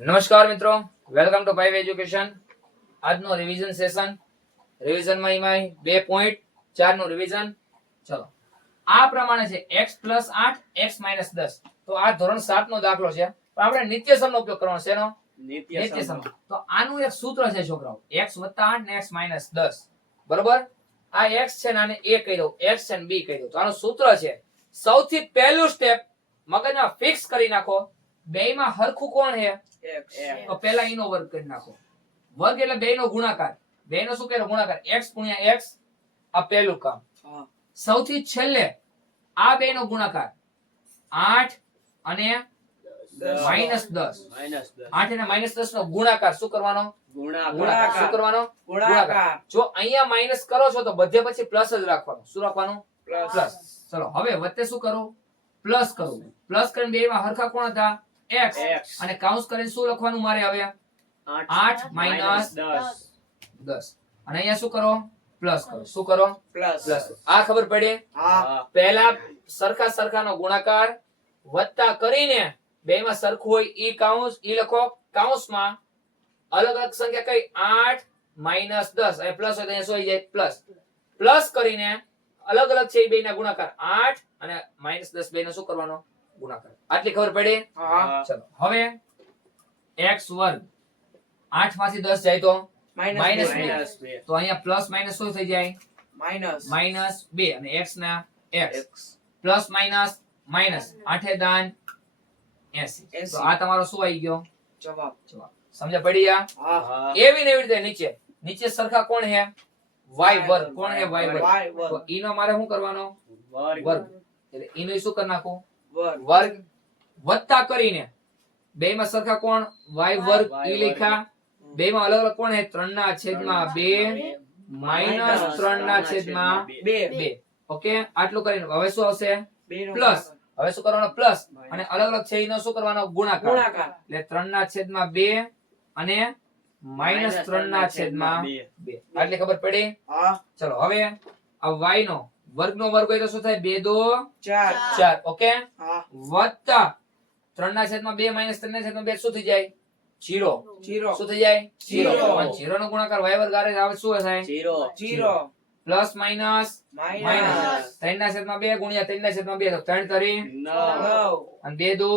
નમસ્કાર મિત્રો, welcome to પાઇવ education. આજનો રિવિઝન સેશન. રિવિઝનમાં એમાં 2.4 નું રિવિઝન. ચલો, આ પ્રમાણે છે x + 8 x - 10. તો આ ધોરણ 7 નો દાખલો છે, પણ આપણે નિત્યસમનો ઉપયોગ કરવાનો છે. એનો નિત્યસમ. તો આનું એક સૂત્ર છે છોકરાઓ, x + 8 ને x - 10. બરોબર? આ x છે ને આને a કહી દઉં, x છે ને b કહી દઉં. તો આનું સૂત્ર છે, સૌથી પહેલું સ્ટેપ મગજમાં ફિક્સ કરી નાખો, બેયમાં હરખું કોણ છે? તો પહેલા ઈનો વર્ગ કરી નાખો. વર્ગ એટલે બેયનો ગુણાકાર. બેયનો શું કર્યો? ગુણાકાર. x * x. આ પહેલું કામ. સૌથી છેલ્લે આ બેયનો ગુણાકાર 8 અને -10. 8 અને -10 નો ગુણાકાર શું કરવાનો? ગુણાકાર. શું કરવાનો? ગુણાકાર. જો અહીંયા માઈનસ કરો છો તો બધે પછી પ્લસ જ રાખવાનું. શું રાખવાનું? પ્લસ. ચલો હવે વચ્ચે શું કરું? પ્લસ કરું. પ્લસ કરીને બેયમાં હરખા કોણ હતા? x. અને કાઉન્સ કરીને શું લખવાનું મારે હવે? 8 - 10. અને અહીંયા શું કરો? પ્લસ કરો. શું કરો? પ્લસ. આ ખબર પડી? પહેલા સરખાનો ગુણાકાર વત્તા કરીને બેયમાં સરખું હોય ઈ કાઉન્સ, ઈ લખો. કાઉન્સમાં અલગ અલગ સંખ્યા કઈ? 8 - 10. અને પ્લસ હોય તો અહીંયા શું આવી જાય? પ્લસ. પ્લસ કરીને અલગ અલગ છે એ બેયના ગુણાકાર 8 અને -10 બેયનો શું કરવાનો? ગુણાકાર. આટલી ખબર પડી? ચલો હવે x² 8 માંથી 10 જાય તો -2. તો અહીંયા પ્લસ માઈનસ શું થઈ જાય? -2. અને x ના x. પ્લસ માઈનસ માઈનસ 8 દાન 80. તો આ તમારો શું આવી ગયો? જવાબ. સમજ પડી? એવી ને એવી રીતે નીચે સરખા કોણ છે? y વર્ગ. કોણ છે? y વર્ગ. તો ઈનો મારે શું કરવાનો? વર્ગ. એટલે ઈનો શું કરી નાખો? વર્ગ. વત્તા કરીને બેયમાં સરખા કોણ? y વર્ગ. ઈ લખ્યા. બેયમાં અલગ અલગ કોણ છે? 3/2 -3/2. ઓકે, આટલું કરીને હવે શું આવશે? પ્લસ. હવે શું કરવાનો? પ્લસ. અને અલગ અલગ છે એનો શું કરવાનો? ગુણાકાર. એટલે 3/2 અને -3/2. આટલી ખબર પડી? ચલો હવે આ y નો વર્ગનો વર્ગ હોય તો શું થાય? 2 * 2 = 4. ઓકે, વત્તા 3/2 - 3/2 શું થઈ જાય? 0. શું થઈ જાય? 0. અને 0 નો ગુણાકાર y વર્ગ આવે શું થાય? 0. પ્લસ માઈનસ માઈનસ 3/2 ગુણ્યા 3/2 તો 3 તરી 9 અને 2 દુ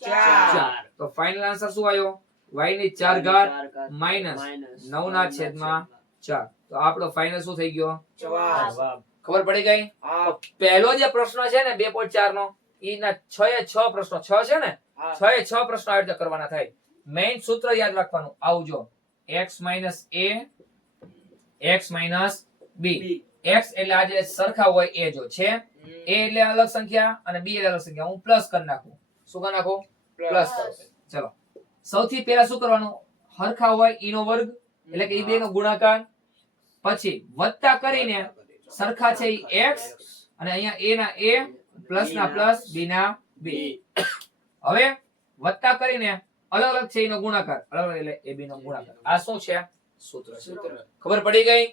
4. તો ફાઇનલ આન્સર શું આવ્યો? y ની 4 ઘાત માઈનસ 9/4. તો આપણો ફાઇનલ શું થઈ ગયો? જવાબ. ખબર પડી ગઈ? પહેલો જે પ્રશ્ન છે ને 2.4 નો, ઈના 6 પ્રશ્નો 6 છે ને, 6 પ્રશ્નો આવી રીતે કરવાના થાય. મેઈન સૂત્ર યાદ રાખવાનું. આવજો x - a x - b. x એટલે આ જે સરખા હોય એ જો છે, a એટલે અલગ સંખ્યા અને b એટલે અલગ સંખ્યા. હું પ્લસ કરી નાખું. શું કરી નાખું? પ્લસ કરો. ચલો સૌથી પહેલા શું કરવાનું? હરખા હોય ઈનો વર્ગ એટલે કે ઈ બે નો ગુણાકાર. પછી વત્તા કરીને સરખા છે ઈ x અને અહીંયા a ના a, પ્લસ ના પ્લસ, b ના b. હવે વત્તા કરીને અલગ અલગ છે એનો ગુણાકાર. અલગ અલગ એટલે a b નો ગુણાકાર. આ શું છે? સૂત્ર. ખબર પડી ગઈ?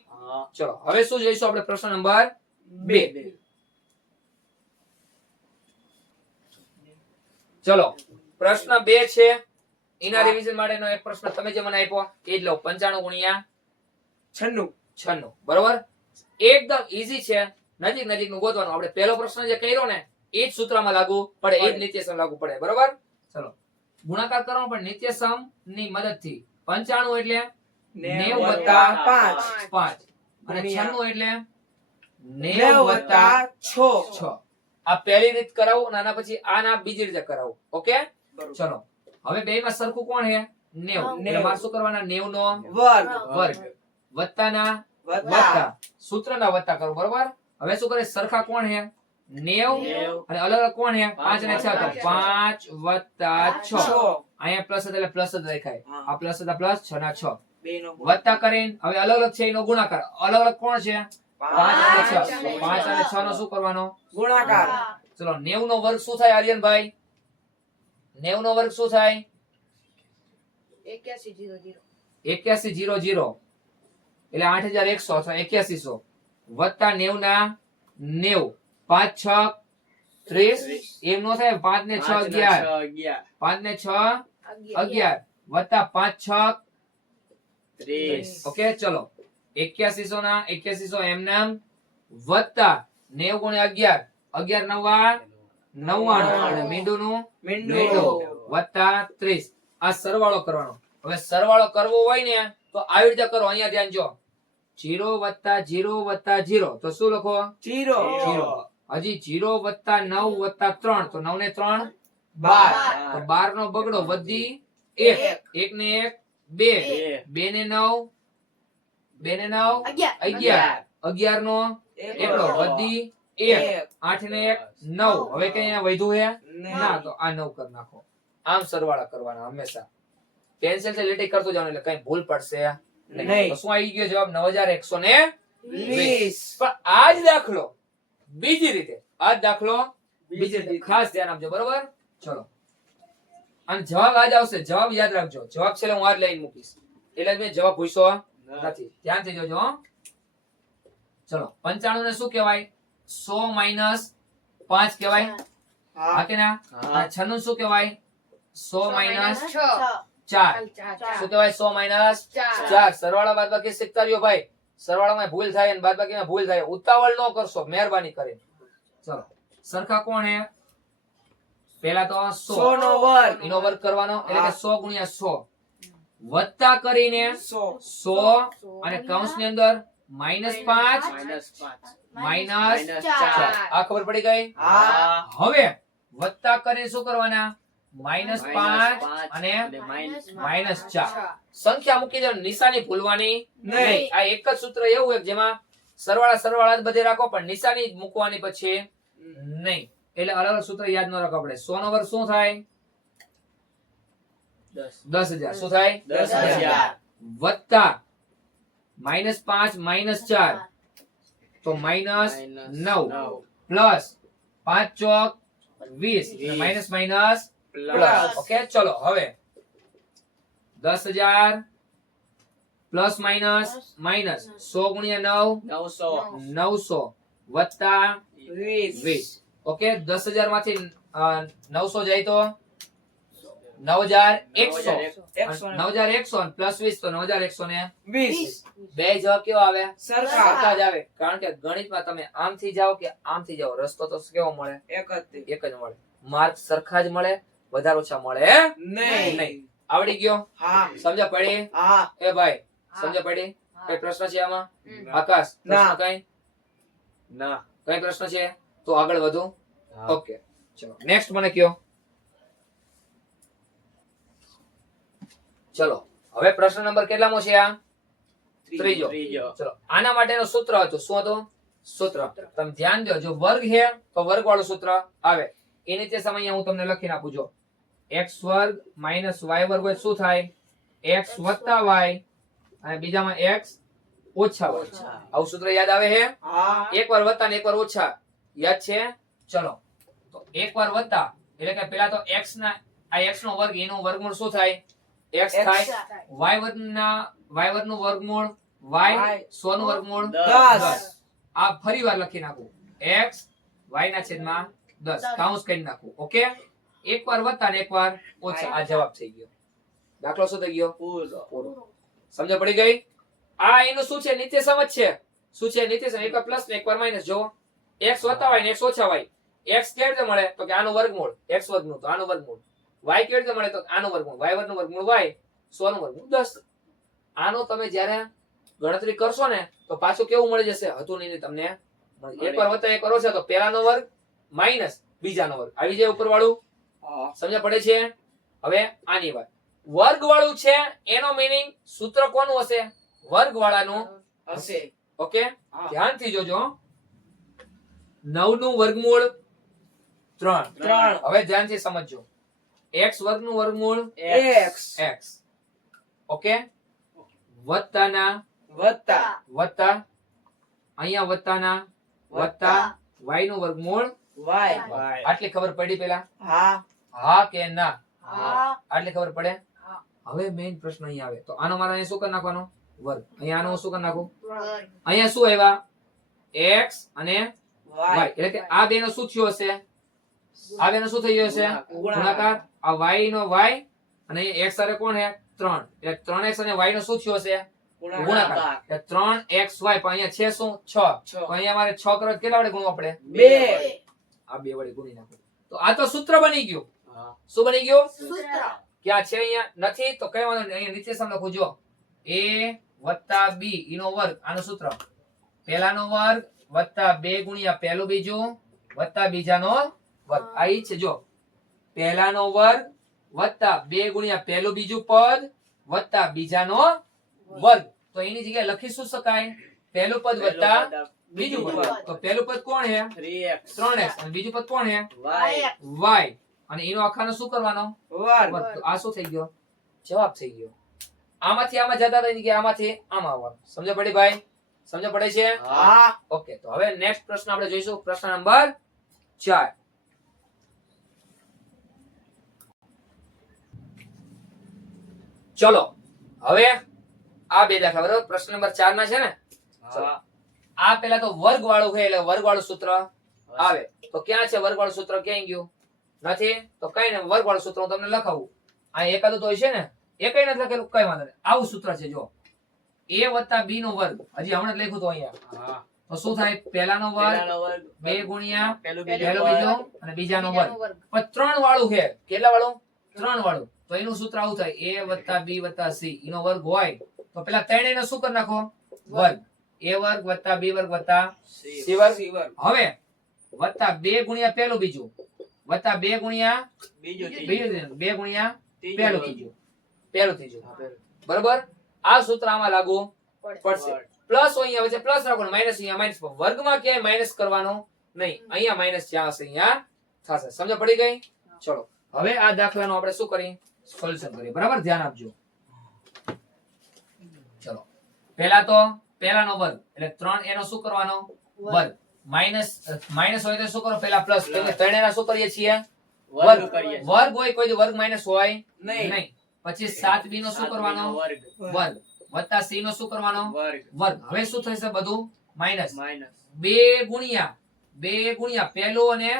ચલો હવે શું જોઈશું આપણે? પ્રશ્ન નંબર 2. ચલો પ્રશ્ન 2 છે. એના રિવિઝન માટેનો એક પ્રશ્ન તમે જે મને આપ્યો એ જ લો. 95 * 96. બરોબર? એકદમ ઈઝી છે. નજીક નું ગોતવાનું. આપણે પહેલો પ્રશ્ન જે કર્યો ને એ જ સૂત્રમાં લાગુ પડે, એ જ નિત્યસમ લાગુ પડે. બરોબર? ચલો ગુણાકાર કરવાનો પણ નિત્યસમ ની મદદથી. 95 એટલે 90 + 5 અને 96 એટલે 90 + 6. આ પહેલી રીત કરાવું અને આના પછી આના બીજી રીતે કરાવું. ઓકે, ચલો હવે બેયમાં સરખું કોણ છે? 90. એટલે મારે શું કરવાના? 90 નો વર્ગ વત્તાના વત્તા સૂત્રના વત્તા કરો. બરોબર? હવે શું કરે? સરખા કોણ છે? 90 અને અલગ અલગ કોણ છે? 5 અને 6. તો 5 + 6. અહીંયા પ્લસ એટલે પ્લસ જ દેખાય. આ પ્લસ હતા પ્લસ 6 ના 6 વત્તા કરીને હવે અલગ અલગ છે એનો ગુણાકાર. અલગ અલગ કોણ છે? 5 અને 6. 5 અને 6 નો શું કરવાનો? ગુણાકાર. ચલો 90 નો વર્ગ શું થાય આર્યનભાઈ? 90 નો વર્ગ શું થાય? 8100. 8100 એટલે 8100 અથવા 8100 વત્તા 90 ના 90. 5 6 30. એમ નો થાય. 5 ને 6 11. 5 ને 6 11. વત્તા 5 6 30 ઓકે ચલો 8100 ના 8100 એમનેમ વત્તા 90 ગુણ્યા 11 11 નવા 99 અને મીંડુનું મીંડું વત્તા 30 આ સરવાળો કરવાનો. હવે સરવાળો કરવો હોય ને તો આવી રીતે કરો. અહીંયા ધ્યાન જો 0 વત્તા 0 વત્તા 0 તો શું લખો 0. હજી 0 વત્તા 9 વત્તા 3 તો 9 ને 3 12 તો 12 નો બગડો વધી 1 1 ને 1 2 2 ને 9 2 ને 9 11 11 નો એકડો વધી 1 8 ને 1 9 હવે કઈ અહીંયા વધ્યું હે ના તો આ 9 કરી નાખો. આમ સરવાળા કરવાના હંમેશા. પેન્સિલ થી લીટી કરતો જાવ એટલે કઈ ભૂલ પડશે નહીં. તો શું આવી ગયો જવાબ 9120. પણ આ જ દાખલો બીજી રીતે બીજી રીતે ખાસ ધ્યાન આપજો બરોબર. ચલો અને જવાબ આજ આવશે. જવાબ યાદ રાખજો. જવાબ છેલ્લે હું આજ લઈને મૂકીશ એટલે મેં જવાબ પૂછ્યો નથી. ધ્યાનથી જોજો હો. ચલો 95 ને શું કહેવાય 100 માઈનસ 5 કહેવાય હા કે ના. અને 96 શું કહેવાય 100 માઈનસ 4 શું કહેવાય 100 માઈનસ 4. સરવાળા બાદબાકી શીખતા રહ્યો ભાઈ. સરવાળામાં ભૂલ થાય અને બાદબાકીમાં ભૂલ થાય. ઉતાવળ ન કરશો મહેરબાની કરીને. ચલો સરખા કોણ હે પહેલા તો 100 નો વર્ગ એનો વર્ગ કરવાનો એટલે કે 100 ગુણ્યા 100 વત્તા કરીને 100 અને કૌંસની અંદર -5 માઈનસ 4 આ ખબર પડી ગઈ. હવે વત્તા કરીને શું કરવાના -5 અને -4 સંખ્યા મૂકી દેવાની. નિશાની ભૂલવાની નહીં. આ એક જ સૂત્ર એવું છે જેમાં સરવાળા જ બધે રાખો પણ નિશાની મૂકવાની પછી નહીં. એટલે અલગ અલગ સૂત્ર યાદ ન રાખો આપણે. 100 નો વર્ગ શું થાય 10000 શું થાય 10000 વત્તા -5 -4 તો -9 પ્લસ 5 ચોક 20 માઈનસ માઈનસ પ્લસ. ઓકે ચલો હવે 10000 પ્લસ માઈનસ માઈનસ 100 ગુણ્યા 9 900 વત્તા 20. ઓકે 10000 માંથી 900 જાય તો 9100 9100 પ્લસ 20 તો 9100 ને 20. બે જવાબ કેવો આવે સરખા જ આવે. કારણ કે ગણિતમાં તમે આમથી જાઓ કે આમથી જાઓ રસ્તો તો કેવો મળે એક જ મળે. માર્ક સરખા જ મળે વધારે ઓછા મળે નહીં. આવડી ગયો સમજ પડી એ ભાઈ સમજ પડી. કઈ પ્રશ્ન છે આમાં આકાશ પ્રશ્ન કઈ ના કઈ પ્રશ્ન છે તો આગળ વધુ. ઓકે ચલો નેક્સ્ટ મને કયો. ચલો હવે પ્રશ્ન નંબર કેટલામો છે આ ત્રીજો. ચલો આના માટેનો સૂત્ર હતું શું હતું સૂત્ર તમે ધ્યાન દો. જો વર્ગ છે તો વર્ગ વાળું સૂત્ર આવે. એ નીચે સમય હું તમને લખી નાખું. જો x વર્ગ માઈનસ y વર્ગ હોય શું થાય x વત્તા y અને બીજામાં x ઓછા y. આવું સૂત્ર યાદ આવે છે. એક વાર વત્તા ને એક વાર ઓછા યાદ છે. ચલો તો એક વાર વત્તા એટલે કે પેલા તો x ના આ x નો વર્ગ એનું વર્ગમૂળ શું થાય x થાય. y વર્ગનું વર્ગમૂળ y 100 નું વર્ગમૂળ 10. આ ફરી વાર લખી નાખું x y ના છેદમાં 10 કાઉન્સ કરી નાખું. ઓકે એક વાર વત્તા ને એક વાર ઓછા. આ જવાબ થઈ ગયો. દાખલો શું થઈ ગયો પૂરો. સમજ પડી ગઈ. આ એનું શું છે નીચે સમજ છે શું છે નીચે એક વાર પ્લસ ને એક વાર માઈનસ. જો x વત્તા y ને x ઓછા y. x કેવી રીતે મળે તો કે આનું વર્ગમૂળ x વર્ગનું તો આનું વર્ગમૂળ. y કેવી રીતે મળે તો આનું વર્ગમૂળ y વર્ગનું વર્ગમૂળ y 100 નું વર્ગમૂળ 10. આનો તમે જ્યારે ગણતરી કરશો ને તો પાછું કેવું મળી જશે હતું નહીં તમને. એક વાર વત્તા એક વાર ઓછા તો પહેલાનો વર્ગ માઈનસ બીજાનો વર્ગ આવી જાય ઉપર વાળું. સમજ પડે છે. હવે આની વાત વર્ગ વાળું છે એનો મીનિંગ સૂત્ર કોનું હશે વર્ગ વાળાનું હશે. ઓકે ધ્યાનથી જોજો. 9 નું વર્ગમૂળ 3. હવે ધ્યાનથી સમજજો. x વર્ગનું વર્ગમૂળ x. ઓકે વત્તાના વત્તા અહીંયા વત્તાના વત્તા y નું વર્ગમૂળ y. આટલી ખબર પડી પેલા હા કે ના આટલી ખબર પડે. હવે મેઈન પ્રશ્ન અહીંયા આવે તો આનો મારે અહીંયા શું કરી નાખવાનો વર્ગ. અહીંયા આનો શું કરી નાખું અહીંયા શું આવ્યા x અને y એટલે કે આ બેનો શું થયો હશે આ બેનો શું થઈ ગયો હશે ગુણાકાર. આ y નો y અને x સાથે કોણ હે 3 એટલે 3x અને y નો શું થયો છે ગુણાકાર એટલે 3xy પણ અહીંયા છે શું 6 છ. તો અહીંયા મારે 6 કરવા કેટલા વડે ગુણવું આપણે 2 આ 2 વડે ગુણી નાખો તો આ તો સૂત્ર બની ગયું હા શું બની ગયું સૂત્ર ક્યાં છે અહીંયા નથી તો કઈ વાંધો નહીં અહીંયા નીચે સામે લખું જો a + b નો વર્ગ આનું સૂત્ર પહેલાનો વર્ગ વત્તા 2 ગુણ્યા પહેલું બીજું વત્તા બીજાનો વર્ગ આ ઈ છે જો પહેલાનો વર્ગ વત્તા 2 ગુણ્યા પહેલું બીજું પદ વત્તા બીજાનો વર્ગ તો એની જગ્યાએ લખી શું શકાય પહેલું પદ વત્તા બીજું પદ તો પહેલું પદ કોણ હે 3x 3x અને બીજું પદ કોણ હે y y અને એનો આખાનો શું કરવાનો વર્ગ વર્ગ. તો આ શું થઈ ગયો જવાબ થઈ ગયો આમાંથી આમાં જતા હતા એની જગ્યાએ આમાંથી આમાં આવવાનું સમજ પડી ભાઈ સમજ પડે છે હા ઓકે તો હવે નેક્સ્ટ પ્રશ્ન આપણે જોઈશું પ્રશ્ન નંબર 4 ચલો હવે આ બે દાખલા બરાબર પ્રશ્ન નંબર 4 ના છે ને હા આ પેલા તો વર્ગ વાળું છે એટલે વર્ગ વાળું સૂત્ર આવે તો ક્યાં છે વર્ગ વાળું સૂત્ર ક્યાં ગયું નથી તો કઈ નહીં વર્ગ વાળું સૂત્ર હું તમને લખાવું આ એકાદું તો હોય છે ને એ કઈ નથી લખેલું કઈ વાંધો નહીં આવું સૂત્ર છે જો a + b નો વર્ગ હજી હમણાં જ લખ્યું તો અહીંયા હા તો શું થાય પહેલાનો વર્ગ પહેલાનો વર્ગ 2 ગુણ્યા પહેલું પહેલો બીજું બીજો અને બીજાનો વર્ગ પણ 3 વાળું છે કેટલા વાળું 3 વાળું તો એનું સૂત્ર આવું થાય a + b + c એનો વર્ગ હોય તો પેલા ત્રણેયનો શું કરી નાખો વર્ગ a² + b² + c વર્ગ હવે વત્તા 2 ગુણ્યા પહેલું બીજું વત્તા 2 ગુણ્યા બીજું બીજું 2 ગુણ્યા ત્રીજું પહેલું ત્રીજું પહેલું ત્રીજું બરોબર આ સૂત્ર આમાં લાગુ પડશે પ્લસ હોય અહીંયા વચ્ચે પ્લસ રાખવાનું માઈનસ અહીંયા માઈનસ વર્ગમાં ક્યાંય માઈનસ કરવાનો નહીં અહીંયા માઈનસ જ્યાં હશે અહીંયા થશે સમજ પડી ગઈ ચલો હવે આ દાખલાનો આપણે શું કરીએ સોલ્યુશન કરીએ બરાબર ધ્યાન આપજો ચલો પહેલા તો પહેલાનો વર્ગ એટલે 3 એનો શું કરવાનો વર્ગ માઈનસ હોય તો શું કરો પહેલા પ્લસ એટલે ત્રણેયના શું કરીએ છીએ વર્ગ કરીએ વર્ગ હોય કોઈ દી વર્ગ માઈનસ હોય નહીં નહીં પછી 7b નો શું કરવાનો વર્ગ વર્ગ વત્તા c નો શું કરવાનો વર્ગ વર્ગ હવે શું થશે બધું માઈનસ માઈનસ 2 ગુણ્યા પહેલું અને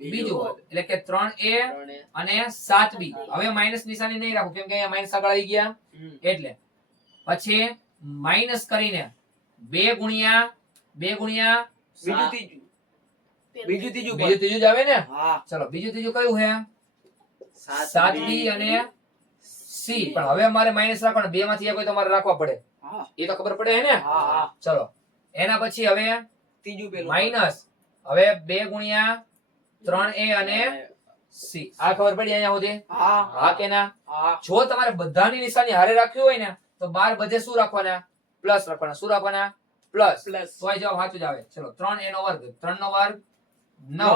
બીજું એટલે કે 3a અને 7b હવે માઈનસ નિશાની નહીં રાખો કેમ કે અહીંયા માઈનસ આગળ આવી ગયા એટલે પછી માઈનસ કરીને 2 ગુણ્યા બીજું ત્રીજું બીજું ત્રીજું બીજું ત્રીજું જ આવે ને હા ચલો બીજું ત્રીજું કયું છે 7b અને c પણ હવે અમારે માઈનસ રાખવાનું બે માંથી એક હોય તો અમારે રાખવા પડે હા એ તો ખબર પડે હે ને હા હા ચલો એના પછી હવે ત્રીજું પેલું માઈનસ હવે 2 ગુણ્યા 3a અને c આ ખબર પડી અહીંયા સુધી હા હા કે ના હા જો તમારે બધાની નિશાની હારે રાખવી હોય ને તો બાર બધે શું રાખવાના પ્લસ રાખવાના શું રાખવાના પ્લસ પ્લસ તો આ જવાબ સાચું જ આવે ચલો 3a નો વર્ગ 3 નો વર્ગ 9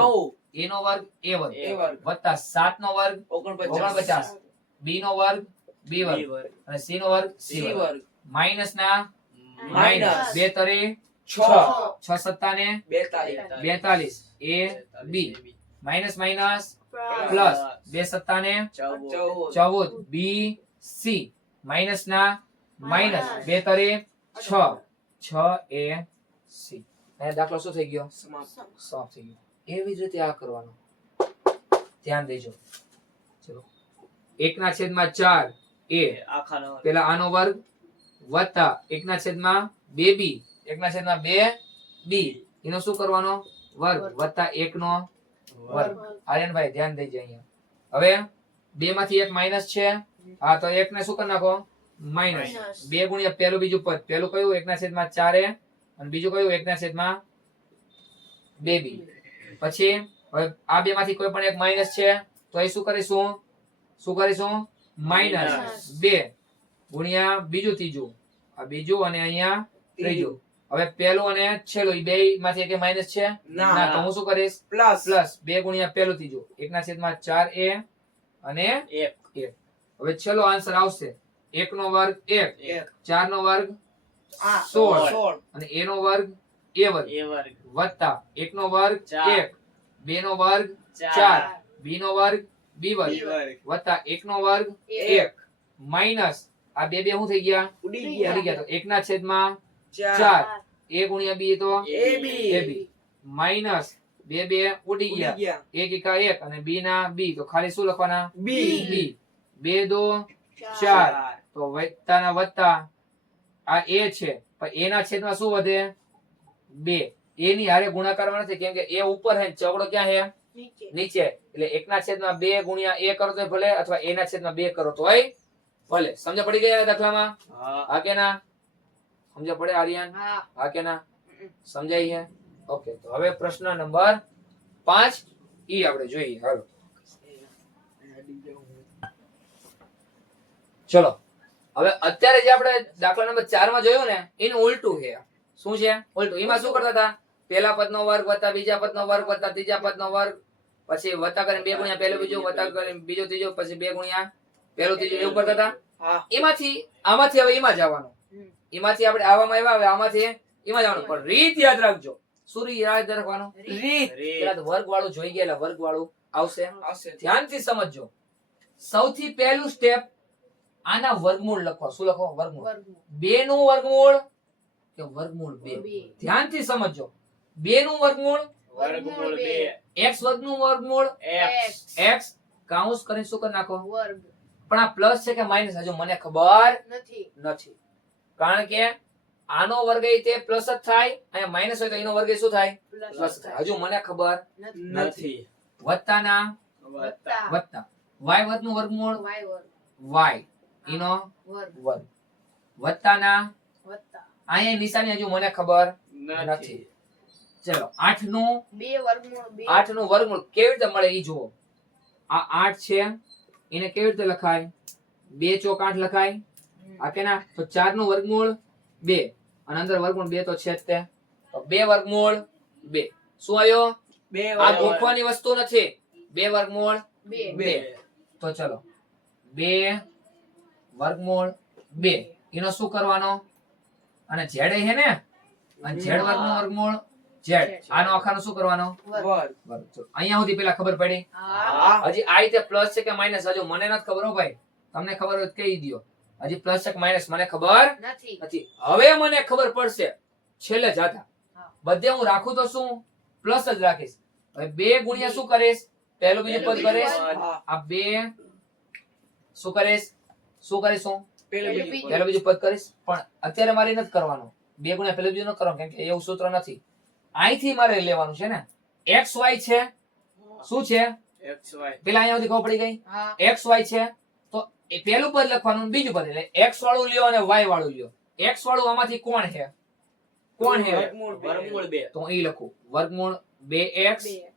a નો વર્ગ a વર્ગ એ વર્ગ વત્તા 7 નો વર્ગ 49 b નો વર્ગ b વર્ગ વર્ગ અને c નો વર્ગ c c વર્ગ વર્ગ માઈનસ ના માઈનસ 2 તરી 6 6 સત્તા ને 42 a b minus minus plus 2 સત્તા ને 14 b c માઈનસ ના માઈનસ 2 તરી 6 a c આ દાખલો શું થઈ ગયો સમાપ્ત થઈ ગયો એવી જ રીતે આ કરવાનો ધ્યાન દેજો ચલો 1/4 a આખાનો પેલા આનો વર્ગ વત્તા 1/2b 1/2b એનો શું કરવાનો વર્ગ વત્તા 1 નો વર્ગ આર્યનભાઈ ધ્યાન દેજો અહીંયા હવે 2 માંથી 1 માઈનસ છે હા તો 1 ને શું કરી નાખો માઈનસ 2 ગુણ્યા પહેલું બીજું પદ પહેલું કયું 1/4a અને બીજું કયું 1/2b પછી હવે આ બે માંથી કોઈ પણ એક માઈનસ છે તો એ શું કરીશું માઈનસ 2 ગુણ્યા બીજું ત્રીજું આ બીજું અને અહીંયા ત્રીજું હવે પહેલું અને છેલ્લું એ બે માંથી એક માઈનસ છે ના તો હું શું કરીશ પ્લસ પ્લસ 2 ગુણ્યા પહેલું ત્રીજું 1/4a અને 1 હવે છેલ્લો આન્સર આવશે 1 નો વર્ગ 1 4 નો વર્ગ 16 અને a નો વર્ગ a વર્ગ વત્તા 1 નો વર્ગ 1 2 નો વર્ગ 4 b નો વર્ગ b વર્ગ વત્તા 1 નો વર્ગ 1 માઈનસ આ બે બે શું થઈ ગયા ઉડી તો 1/4 4 a ગુણ્યા b તો ab માઈનસ 2 ઉડી ગયા 1 1 અને b ના b તો ખાલી શું લખવાના b b 2 2 4 તો વત્તાના વત્તા આ a છે પણ a ના છેદમાં શું વધે 2 a ની હારે ગુણાકાર નથી કેમ કે a ઉપર છે ચોગડો ક્યાં છે નીચે એટલે 1 ના છેદમાં 2 ગુણ્યા a કરો તો ભલે અથવા a ના છેદમાં 2 કરો તોય ભલે સમજ પડી ગઈ આ દાખલામાં હા કે ના સમજ પડે આર્યન હા કે ના સમજાય છે ઓકે તો હવે પ્રશ્ન નંબર 5 ઈ આપણે જોઈએ હાલો ચલો હવે અત્યારે જે આપણે દાખલા નંબર 4 માં જોયું ને એનું ઉલટું છે શું છે ઉલટું એમાં શું કરતા હતા પહેલા પદનો વર્ગ વત્તા બીજા પદનો વર્ગ વત્તા ત્રીજા પદનો વર્ગ પછી વત્તા કરીને 2 ગુણ્યા પહેલું બીજું વત્તા કરીને બીજું ત્રીજું પછી 2 ગુણ્યા પહેલું ત્રીજું એવું કરતા હતા એમાંથી આમાંથી હવે એમાં જવાનું એમાંથી આપણે આવામાં આવ્યા હવે આમાંથી એમાં જવાનું પણ રીત યાદ રાખજો શું રીત યાદ રાખવાનું રીત પેલા તો વર્ગ વાળું જોઈ ગયેલા વર્ગ વાળું આવશે ધ્યાનથી સમજજો સૌથી પહેલું સ્ટેપ આના વર્ગમૂળ લખવા શું લખો વર્ગમૂળ 2 નું વર્ગમૂળ કે વર્ગમૂળ 2 ધ્યાનથી સમજજો 2 નું વર્ગમૂળ વર્ગમૂળ 2 x વર્ગનું વર્ગમૂળ x કાઉન્સ કરીને શું કરી નાખો વર્ગ પણ આ પ્લસ છે કે માઈનસ હજુ મને ખબર નથી કારણ કે આનો વર્ગ એ તે પ્લસ જ થાય અને માઈનસ હોય તો એનો વર્ગ એ શું થાય પ્લસ થાય હજુ મને ખબર નથી વત્તાના વત્તા વત્તા y વર્ગનું વર્ગમૂળ y વર્ગ y એનો વર્ગ વર્ગ વત્તાના વત્તા અહીંયા નિશાની હજુ મને ખબર નથી ચલો 8 નું 2 વર્ગમૂળ 2 8 નું વર્ગમૂળ કેવી રીતે મળે ઈ જુઓ આ 8 છે એને કેવી રીતે લખાય 2 ચોક 8 લખાય આ કે ના તો 4 નું વર્ગમૂળ 2 અને અંદર વર્ગમૂળ 2 તો છે જ તે તો 2 વર્ગમૂળ 2 શું આવ્યો 2 આ ગોખવાની વસ્તુ નથી 2 વર્ગમૂળ 2 તો ચલો 2 વર્ગમૂળ 2 એનો શું કરવાનો અને z છે ને અને z વર્ગનું વર્ગમૂળ z આનો આખાનો શું કરવાનો વર્ગ વર્ગ ચલો અહીંયા સુધી પેલા ખબર પડી હા હજી આ રીતે પ્લસ છે કે માઈનસ હજુ મને નથી ખબર હો ભાઈ તમને ખબર હોય તો કહી દયો હજી પ્લસ છે કે માઈનસ મને ખબર નથી નથી હવે મને ખબર પડશે છેલ્લે જાતા હા. બધે હું રાખું તો શું પ્લસ જ રાખીશ હવે 2 ગુણ્યા શું કરીશ પહેલું બીજું પદ કરીશ આ 2 શું કરીશ હું પેલું પહેલું બીજું પદ કરીશ પણ અત્યારે મારે નથી કરવાનું 2 ગુણ્યા પહેલું બીજું ન કરવાનું કેમ કે એવું સૂત્ર નથી અહીંથી મારે લેવાનું છે ને x y છે શું છે xy પેલા અહીંયા સુધી ખબર પડી ગઈ હા x y છે તો એ પહેલું પદ લખવાનું બીજું પદ એટલે x વાળું લ્યો અને y વાળું લ્યો x વાળું આમાંથી કોણ છે વર્ગમૂળ 2 તો અહીં લખું વર્ગમૂળ 2x 2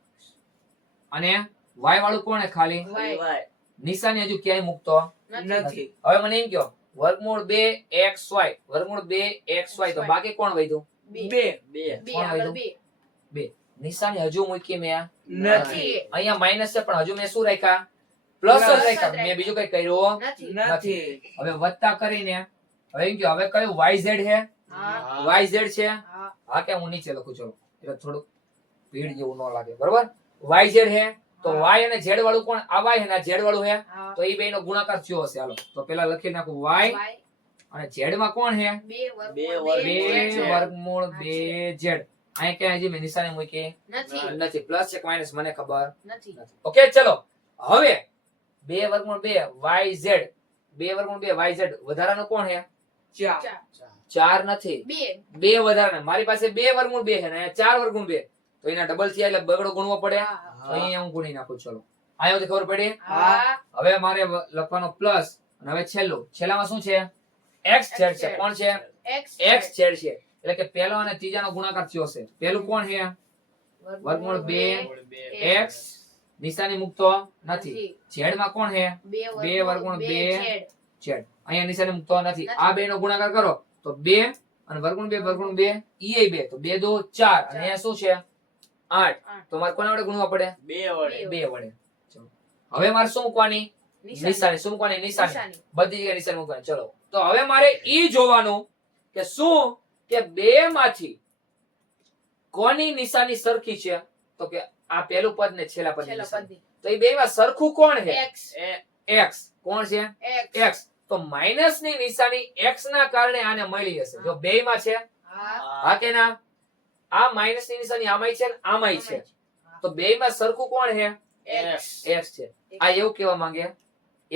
અને y વાળું કોણ છે ખાલી y નિશાની હજુ ક્યાંય મૂકતો નથી હવે મને એમ કહો વર્ગમૂળ 2xy વર્ગમૂળ 2xy તો બાકી કોણ વધ્યું 2 કોણ આગળ વધ્યું? 2 2 નિશાની હજુ મૂકી મેં નથી અહીંયા માઈનસ છે પણ હજુ મેં શું રાખ્યા પ્લસ જ Plus રાખ્યા મેં બીજું કઈ કર્યું નથી નથી હવે વત્તા કરીને હવે એમ કહો હવે કયું yz છે હા yz છે હા હા કે હું નીચે લખું ચલો એટલે થોડું ભીડ જેવું ન લાગે બરોબર yz છે તો હા. y અને z વાળું કોણ આ y અને આ z વાળું છે હા તો એ બેનો ગુણાકાર થયો હશે હાલો તો પેલા લખી નાખું y y અને z માં કોણ છે 2 બે વર્ગમૂળ 2 2 વર્ગમૂળ 2z અહીંયા ક્યાં હજી મેં નિશાની મૂકી નથી નથી પ્લસ છે કે માઈનસ મને ખબર નથી ઓકે ચલો હવે 2 વર્ગમૂળ 2 yz 2 વર્ગમૂળ 2 yz વધારાનો કોણ છે 4 4 નથી 2 2 વધારાના મારી પાસે 2 વર્ગમૂળ 2 છે ને અહીંયા 4 વર્ગમૂળ 2 તો એના ડબલ થયા એટલે બગડો ગુણવો પડે તો અહીંયા હું ગુણી નાખું ચલો અહીંયા સુધી ખબર પડી હા હવે મારે લખવાનો પ્લસ અને હવે છેલ્લામાં શું છે x z છે કોણ છે x z છે એટલે કે પહેલો અને ત્રીજાનો ગુણાકાર થયો છે પહેલું કોણ છે વર્ગમૂળ 2 x નિશાની મૂકતો નથી z માં કોણ છે 2 વર્ગમૂળ 2 2 z અહીંયા નિશાની મૂકતો નથી આ બે નો ગુણાકાર કરો તો 2 અને વર્ગમૂળ 2 ઈ 2 તો 2 2 4 અને અહીંયા શું છે 8 તો મારે કોના વડે ગુણવા પડે 2 વડે 2 વડે ચલો હવે મારે શું મૂકવાની નિશાની શું મૂકવાની નિશાની નિશાની બધી જગ્યાએ નિશાની મૂકવાની ચલો તો હવે મારે ઈ જોવાનું કે શું કે બે માંથી કોની નિશાની સરખી છે તો કે આ પહેલું પદ ને છેલ્લા પદ છેલ્લા પદની તો એ બેમાં સરખું કોણ છે x x કોણ છે x x તો માઈનસ ની નિશાની x ના કારણે આને મળી હશે જો બેયમાં છે હા હા કે ના આ માઈનસ ની નિશાની આમાંય છે ને આમાંય છે તો બેયમાં સરખું કોણ છે x x છે આ એવું કહેવા માંગે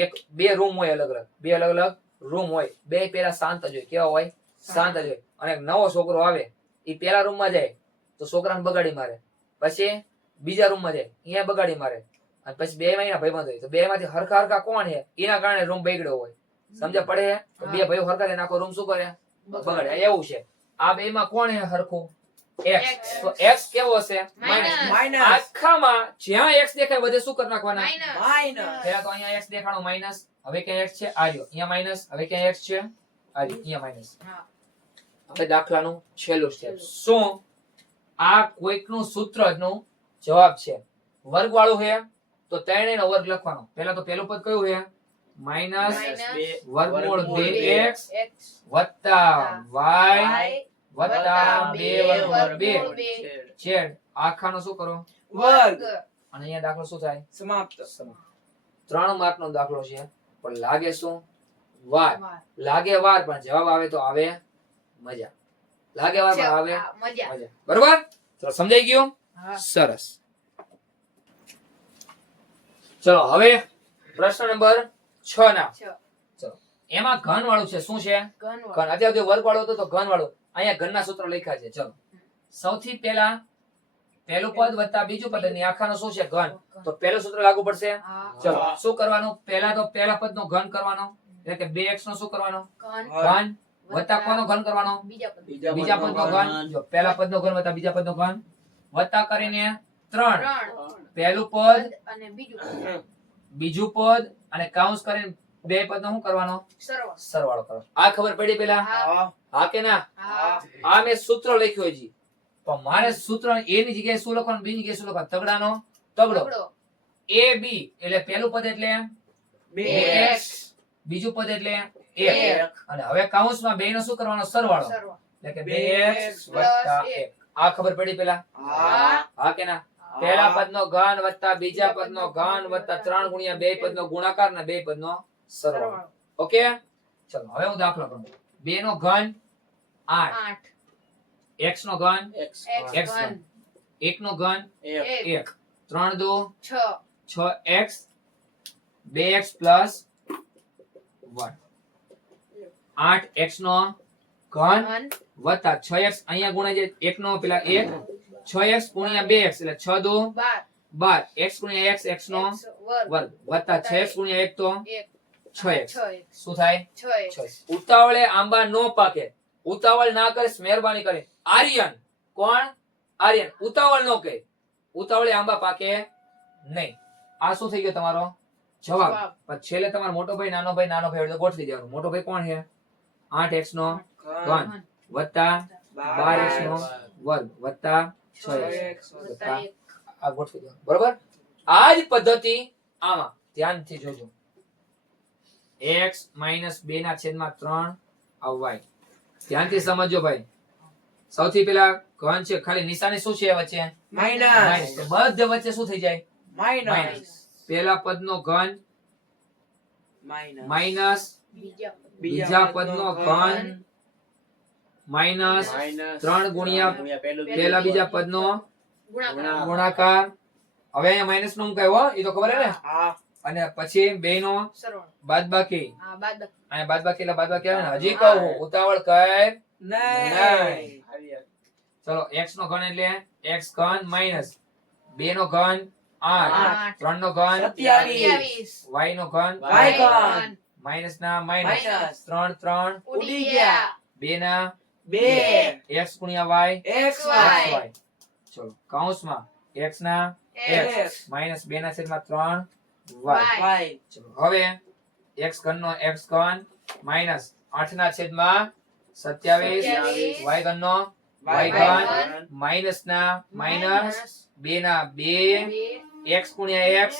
એક બે રૂમ હોય અલગ અલગ, બે અલગ અલગ રૂમ હોય, બે પેલા શાંત જ હોય. કેવા હોય? શાંત જ હોય. અને એક નવો છોકરો આવે એ પેલા રૂમમાં જાય તો છોકરાને બગાડી મારે, પછી બીજા રૂમમાં જાય અહીંયા બગાડી મારે, અને પછી બે મહિના ભાઈબંધ હોય તો બે માંથી હરખા હરખા કોણ છે એના કારણે રૂમ બગડ્યો હોય. સમજ પડે? તો બે ભાઈઓ હરખા થઈને આખો રૂમ શું કરે? બગાડે. એવું છે. આ બે માં કોણ છે હરખું? x. તો x કેવો હશે? માઇનસ. માઇનસ આખામાં જ્યાં x દેખાય બધે શું કરી નાખવાના? માઇનસ. માઇનસ પહેલા તો અહીંયા x દેખાણો માઇનસ, હવે ક્યાં x છે? આ રહ્યો. અહીંયા માઇનસ, હવે ક્યાં x છે? આ રહ્યો. અહીંયા માઇનસ. હા. હવે દાખલાનું છેલ્લું સ્ટેપ. શું આ કોઈકનું સૂત્રનું જવાબ છે? વર્ગ વાળું છે તો ત્રણેયનો વર્ગ લખવાનો. પહેલા તો પહેલું પદ કયું છે? માઇનસ વર્ગમૂળ 2x x વત્તા y y વત્તા 2 વર્ગ 2 બે. છેદ આખાનો શું કરો? વર્ગ અને અહીંયા દાખલો શું થાય? સમાપ્ત 3 માર્કનો દાખલો છે પણ લાગે શું? વાર. લાગે વાર પણ જવાબ આવે તો આવે મજા. લાગે વાર પણ આવે મજા. મજા. બરોબર? તો સમજાઈ ગયું? હા. સરસ. ચલો હવે પ્રશ્ન નંબર 6 ના. છ. ચલો એમાં ઘન વાળું છે. શું છે? ઘન ઘન. અત્યારે વર્ગ વાળો હતો તો ઘન વાળું. અહીંયા ઘનના સૂત્ર લખ્યા છે. ચલો સૌથી પહેલા પહેલું પદ વત્તા બીજું પદ ની આખાનો શું છે? ઘન. તો પહેલું સૂત્ર લાગુ પડશે. હા. ચલો શું કરવાનું? પહેલા તો પહેલા પદનો ઘન કરવાનો, એટલે કે 2x નો શું કરવાનો? ઘન ઘન વત્તા કોનો ઘન કરવાનો? બીજા પદ. બીજા પદનો ઘન. જો પહેલા પદનો ઘન વત્તા બીજા પદનો ઘન વત્તા કરીને 3 ત્રણ પહેલું પદ, પદ અને બીજું પદ. બીજું પદ અને કાઉન્સ કરીને બે પદનો શું કરવાનો? સરવાળો. સરવાળો કરવાનો. આ ખબર પડી પેલા? હા. હા કે ના? હા. આ મેં સૂત્ર લખ્યું હજી, પણ મારે સૂત્ર એની જગ્યાએ શું લખવાનું, બીજી જગ્યાએ શું લખવાનું? તગડાનો તગડો. તગડો. a b એટલે પહેલું પદ એટલે 2x બીજું પદ એટલે 1 1 અને હવે કાઉન્સમાં બે નો શું કરવાનો? સરવાળો. સરવાળો. એટલે કે 2x 2x વત્તા 1. આ ખબર પડી પેલા? હા હા કે ના? પહેલા પદનો ઘન વત્તા બીજા પદનો ઘન વત્તા 3 ગુણ્યા બે પદનો ગુણાકાર ને બે પદનો સરવાળો. સરવાળો. ઓકે? ચલો હવે હું દાખલો કરું. 2 નો ઘન 8, 8 x નો ઘન x x ઘન. 1 નો ઘન 1 1, 3 દો 6 6x 2x પ્લસ 1, 8x નો ઘન ઘન. વત્તા 6x અહીંયા ગુણાય છે 1 નો પેલા 1, 6x ગુણ્યા 2x એટલે 6 દો 12 12, x ગુણ્યા x x નો x વર્ગ. વર્ગ વત્તા 6x ગુણ્યા 1 તો 6x. 6x. શું થાય? 6x. 6x. ઉતાવળે આંબા નો પાકે. ઉતાવળ ના કરીશ, મહેરબાની કરી. આર્યન કોણ? આર્યન ઉતાવળ નો કરે. ઉતાવળે આંબા પાકે નહીં. આ શું થઈ ગયો તમારો જવાબ? જવાબ. પણ છેલ્લે તમારો મોટો ભાઈ નાનો ભાઈ નાનો ભાઈ એટલે ગોઠવી દેવાનું. મોટો ભાઈ કોણ છે? 8x નો ઘન વત્તા 12x નો વર્ગ વત્તા 6x. વત્તા એક. આ ગોઠવી દેવાનું. બરોબર? આ જ પદ્ધતિ આમાં ધ્યાનથી જોજો. x માઈનસ 2 ના છેદમાં 3 આ y. ધ્યાનથી સમજજો ભાઈ. સૌથી પહેલા ઘન છે, ખાલી નિશાની શું છે વચ્ચે? માઈનસ. માઇનસ તો બધે વચ્ચે શું થઈ જાય? Minus minus. પહેલા પદનો ઘન માઇનસ માઈનસ બીજા પદ. બીજા પદનો ઘન માઈનસ 3 ગુણ્યા પહેલા બીજા પદનો ગુણાકાર. ગુણાકાર. હવે અહીંયા માઈનસ નો મુકાય હો, એ તો ખબર હે ને? હા અને પછી બે નો સરવાળો. બાદબાકી. હા. બાદબાકી. અહીંયા બાદબાકી એટલે બાદબાકી આવે ને. હજી કહું ઉતાવળ કર. નહીં ચલો x નો ઘન એટલે x ઘન માઈનસ 2 નો ઘન 8, 8 3 નો ઘન 27 y નો ઘન y ઘન માઈનસ ના માઈનસ માઇનસ 3 3 ઉડી ગયા. 2 ના 2 x ગુણ્યા y xy y. ચલો કૌંસમાં x ના x માઈનસ 2 ના છેદમાં 3 y. y ચલો હવે x ઘન નો x ઘન માઈનસ 8 ના છેદમાં 27 y ઘન નો y ઘન માઈનસ ના માઈનસ 2 ના 2 x ગુણ્યા x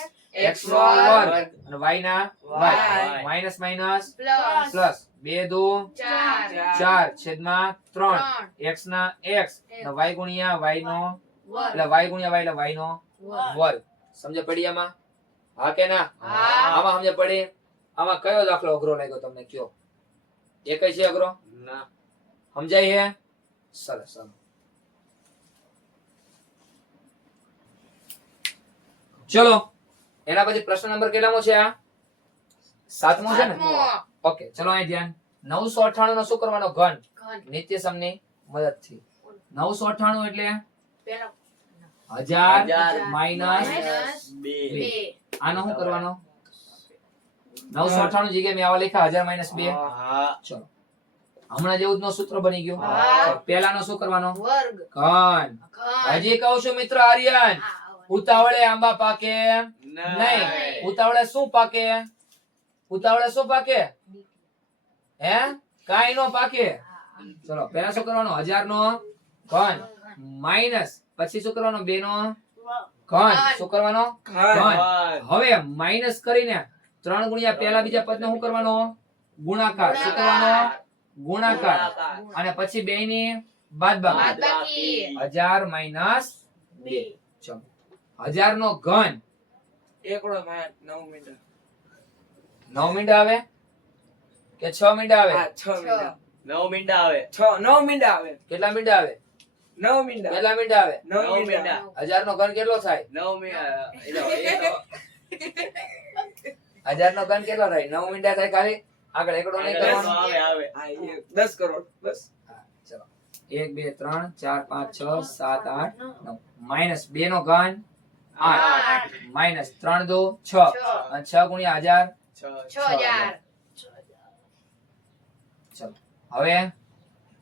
x નો વર્ગ અને y ના y minus minus plus plus 2 દો 4 4 છેદમાં 3 x ના x અને y ગુણ્યા y નો એટલે y ગુણ્યા y એટલે y નો વર્ગ. સમજ પડી આમાં? હા કે ના? હા. આમાં સમજ પડી? આમાં કયો દાખલો અઘરો લાગ્યો તમને કયો? એક જ છે અઘરો? સમજાય હે? સરસ. ચાલો ચલો એના પછી પ્રશ્ન નંબર કેટલામો છે આ? સાતમું છે ને સાતમું. ઓકે ચલો અહીં ધ્યાન 998 નો શું કરવાનો ઘન ઘન. નિત્યસમની મદદથી 998 એટલે પેલો. 1000 1000 માઈનસ માઈનસ 2 બે. આનો શું કરવાનો 998 જગ્યાએ મેં આવા લખ્યા 1000 માઈનસ 2 હા ચલો હમણાં જેવું જ નો સૂત્ર બની ગયું હા. તો પહેલાનો શું કરવાનો વર્ગ. ઘન ઘન. હજી કહું છું મિત્ર આર્યન આ. ઉતાવળે આંબા પાકે નહીં ઉતાવળે શું પાકે ઉતાવળે શું પાકે હે કાઈ નો પાકે ચલો પહેલા શું કરવાનો 1000 નો ઘન માઈનસ પછી શું કરવાનો 2 નો ઘન શું કરવાનો ઘન હવે માઈનસ કરીને 3 ગુણ્યા પહેલા બીજા પદને શું કરવાનો ગુણાકાર શું કરવાનો ગુણાકાર અને પછી 2 ની બાદબાકી બાદબાકી. 1000 માઈનસ 2 ચલો 1000 નો ઘન એકડો માં 9 મિનિટ 9 મિનિટ આવે કે 6 મિનિટ આવે હા 6 મિનિટ 9 મિનિટ આવે 9 મિનિટ આવે કેટલા મિનિટ આવે 9 મિનિટ કેટલા મિનિટ આવે 9 મિનિટ 1000 નો ઘન કેટલો થાય 9 મિનિટ 1000 નો ઘન કેટલો થાય 9 મિનિટ થાય ખાલી આગળ એકડો નહીં કરવાનો આવે આવે હા 10 કરોડ બસ હા, ચલો 1 2 3 4 5 6 7 8 9 માઈનસ 2 નો ઘન 8 માઈનસ 3 2 6 અને 6 ગુણ્યા 1000 6000. ચલો હવે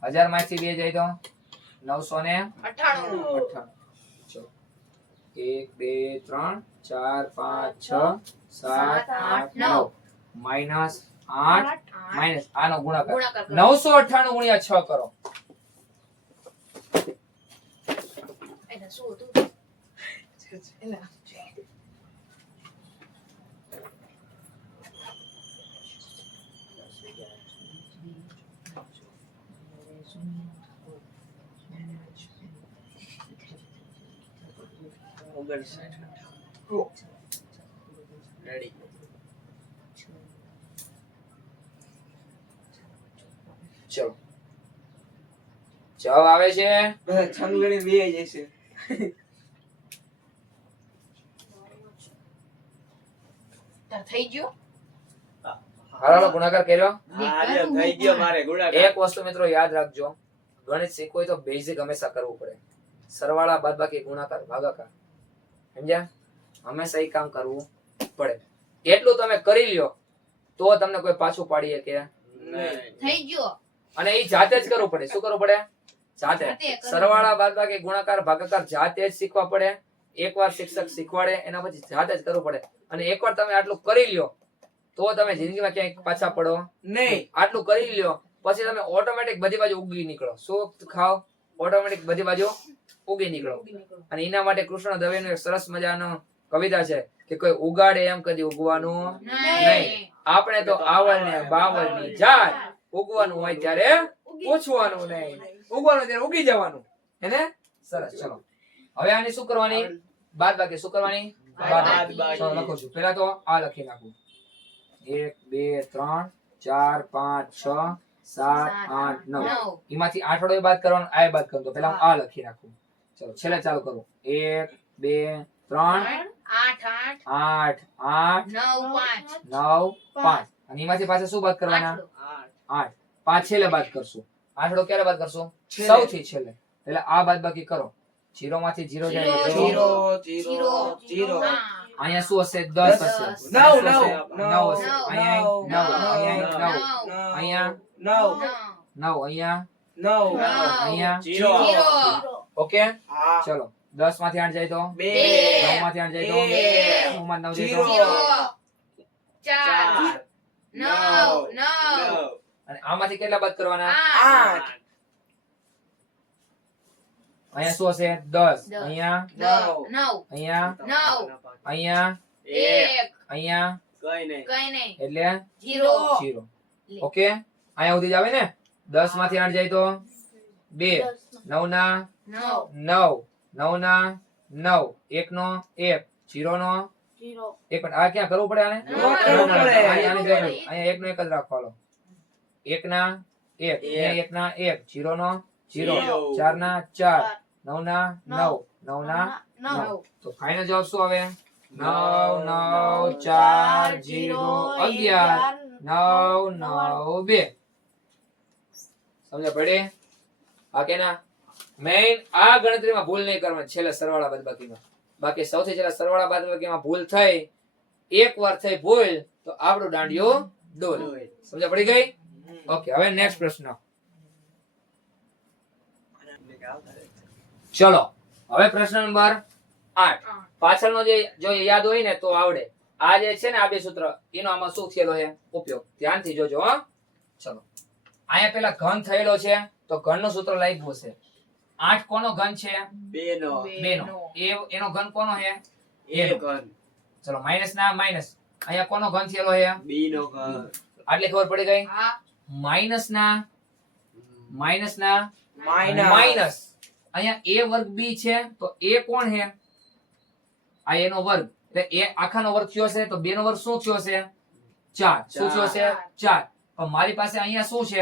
1000 માંથી 2 જાય તો 998 ચલો 1 2 3 4 5 6 7 8 9 માઈનસ 8 માઈનસ આનો ગુણાકાર ગુણાકાર કરો. 998 ગુણ્યા 6 કરો એટલે શું હતું? રેડી ચલો જવાબ આવે છે બધા છંગલડી વેઈ જશે તાર થઈ ગયો? હાલો ગુણાકાર કર્યો આ થઈ ગયો મારે ગુણાકાર એક વસ્તુ મિત્રો યાદ રાખજો ગણિત શીખવું હોય તો બેઝિક હંમેશા કરવું પડે સરવાળા બાદબાકી ગુણાકાર ભાગાકાર સમજ્યા હંમેશા એ કામ કરવું પડે એટલું તમે કરી લ્યો તો તમને કોઈ પાછું પાડીએ કે નહીં થઈ ગયો. અને એ જાતે જ કરવું પડે શું કરવું પડે જાતે જાતે કરવું. સરવાળા બાદબાકી ગુણાકાર ભાગાકાર જાતે જ શીખવા પડે એકવાર શિક્ષક શીખવાડે એના પછી જાતે જ કરવું પડે અને એકવાર તમે આટલું કરી લ્યો તો તમે જિંદગીમાં ક્યાંય પાછા પડો નહીં આટલું કરી લ્યો પછી તમે ઓટોમેટિક બધી બાજુ ઉગી નીકળો શું ખાઓ ઓટોમેટિક બધી બાજુ ઉગી નીકળો અને એના માટે કૃષ્ણ દવેનું એક સરસ મજાનો કવિતા છે કે કોઈ ઉગાડે એમ કદી ઉગવાનું નહીં આપણે તો આવલ ને બાવલ ની જાત ઉગવાનું હોય ત્યારે પૂછવાનું નહીં ઉગવાનું ત્યારે ઉગી જવાનું હેને સરસ ચલો હવે આની શું કરવાની બાદબાકી શું કરવાની બાદબાકી ચલો લખું છું પહેલા તો આ લખી નાખું 1 2 3 4 5 6 7 8 9 એમાંથી 8 વડે બાદ કરવાનો આ બાદ કરવાનો તો પહેલા હું આ લખી નાખું ચલો છેલ્લે ચાલુ કરું 1 2 3 8 8 8 9 5 9 5 અને એમાંથી પાછા શું બાદ કરવાના 8 5 છેલ્લે બાદ કરશું 8 વડે ક્યારે બાદ કરશું છેલ્લે. સૌથી છેલ્લે એટલે આ બાદ બાકી કરો 0 માંથી 0 જાય તો 0 0 0 અહીંયા શું હશે 10 હશે 9 9 હશે અહીંયા 9 અહીંયા 9 અહીંયા 9 અહીંયા 0 અહીંયા ઓકે હા ચલો 10 માંથી 8 જાય તો 2 9 માંથી 8 જાય તો 9 માંથી 9 જાય તો 0 4 9 અને આમાંથી કેટલા બાદ કરવાના 8 અહીંયા શું હશે 10 અહીંયા 9 અહીંયા 9 અહીંયા 1 અહીંયા કઈ નહીં કઈ નહીં એટલે 0 0 ઓકે અહીંયા સુધી જ આવે ને 10 માંથી 8 જાય તો 2 9 ના 9 9 9 ના 9 1 નો 1 0 નો 1 આ ક્યાં કરવું પડે આને કરવું પડે. અહીંયા એક નો એક જ રાખવાનો 1 ના 1 1 ના 1 0 નો 0 4 ના 4 9 ના 9 9 ના 9 તો ફાઇનલ જવાબ શું આવે 9 9 4 0 11 9 9 2 સમજ પડી આ કે ના મેઈન આ ગણતરીમાં ભૂલ નહીં કરવાની છેલ્લે સરવાળા બાદબાકીમાં બાકી સૌથી છેલ્લે સરવાળા બાદબાકીમાં ભૂલ થઈ એકવાર થઈ ભૂલ તો આપણું દાંડિયો ડોલ સમજ પડી ગઈ ઓકે હવે નેક્સ્ટ પ્રશ્ન ચલો હવે પ્રશ્ન નંબર 8 પાછળનો જે જો યાદ હોય ને તો આવડે આ જે છે ને આ બે સૂત્ર એનો આમાં શું થયેલો છે ઉપયોગ ધ્યાનથી જોજો હો ચલો અહીંયા પેલા ઘન થયેલો છે તો ઘનનું સૂત્ર લખ્યું છે 8 કોનો ઘન છે 2 નો 2 નો એનો ઘન કોનો છે A ઘન ચલો માઈનસ ના માઈનસ અહીંયા કોનો ઘન થયેલો છે B નો ઘન આટલી ખબર પડી ગઈ હા માઈનસ ના માઇનસ માઈનસ અહીંયા a વર્ગ b છે તો a કોણ છે આ a નો વર્ગ એટલે a આખાનો વર્ગ થયો છે તો 2 નો વર્ગ શું થયો છે 4 શું થયો છે 4 પણ મારી પાસે અહીંયા શું છે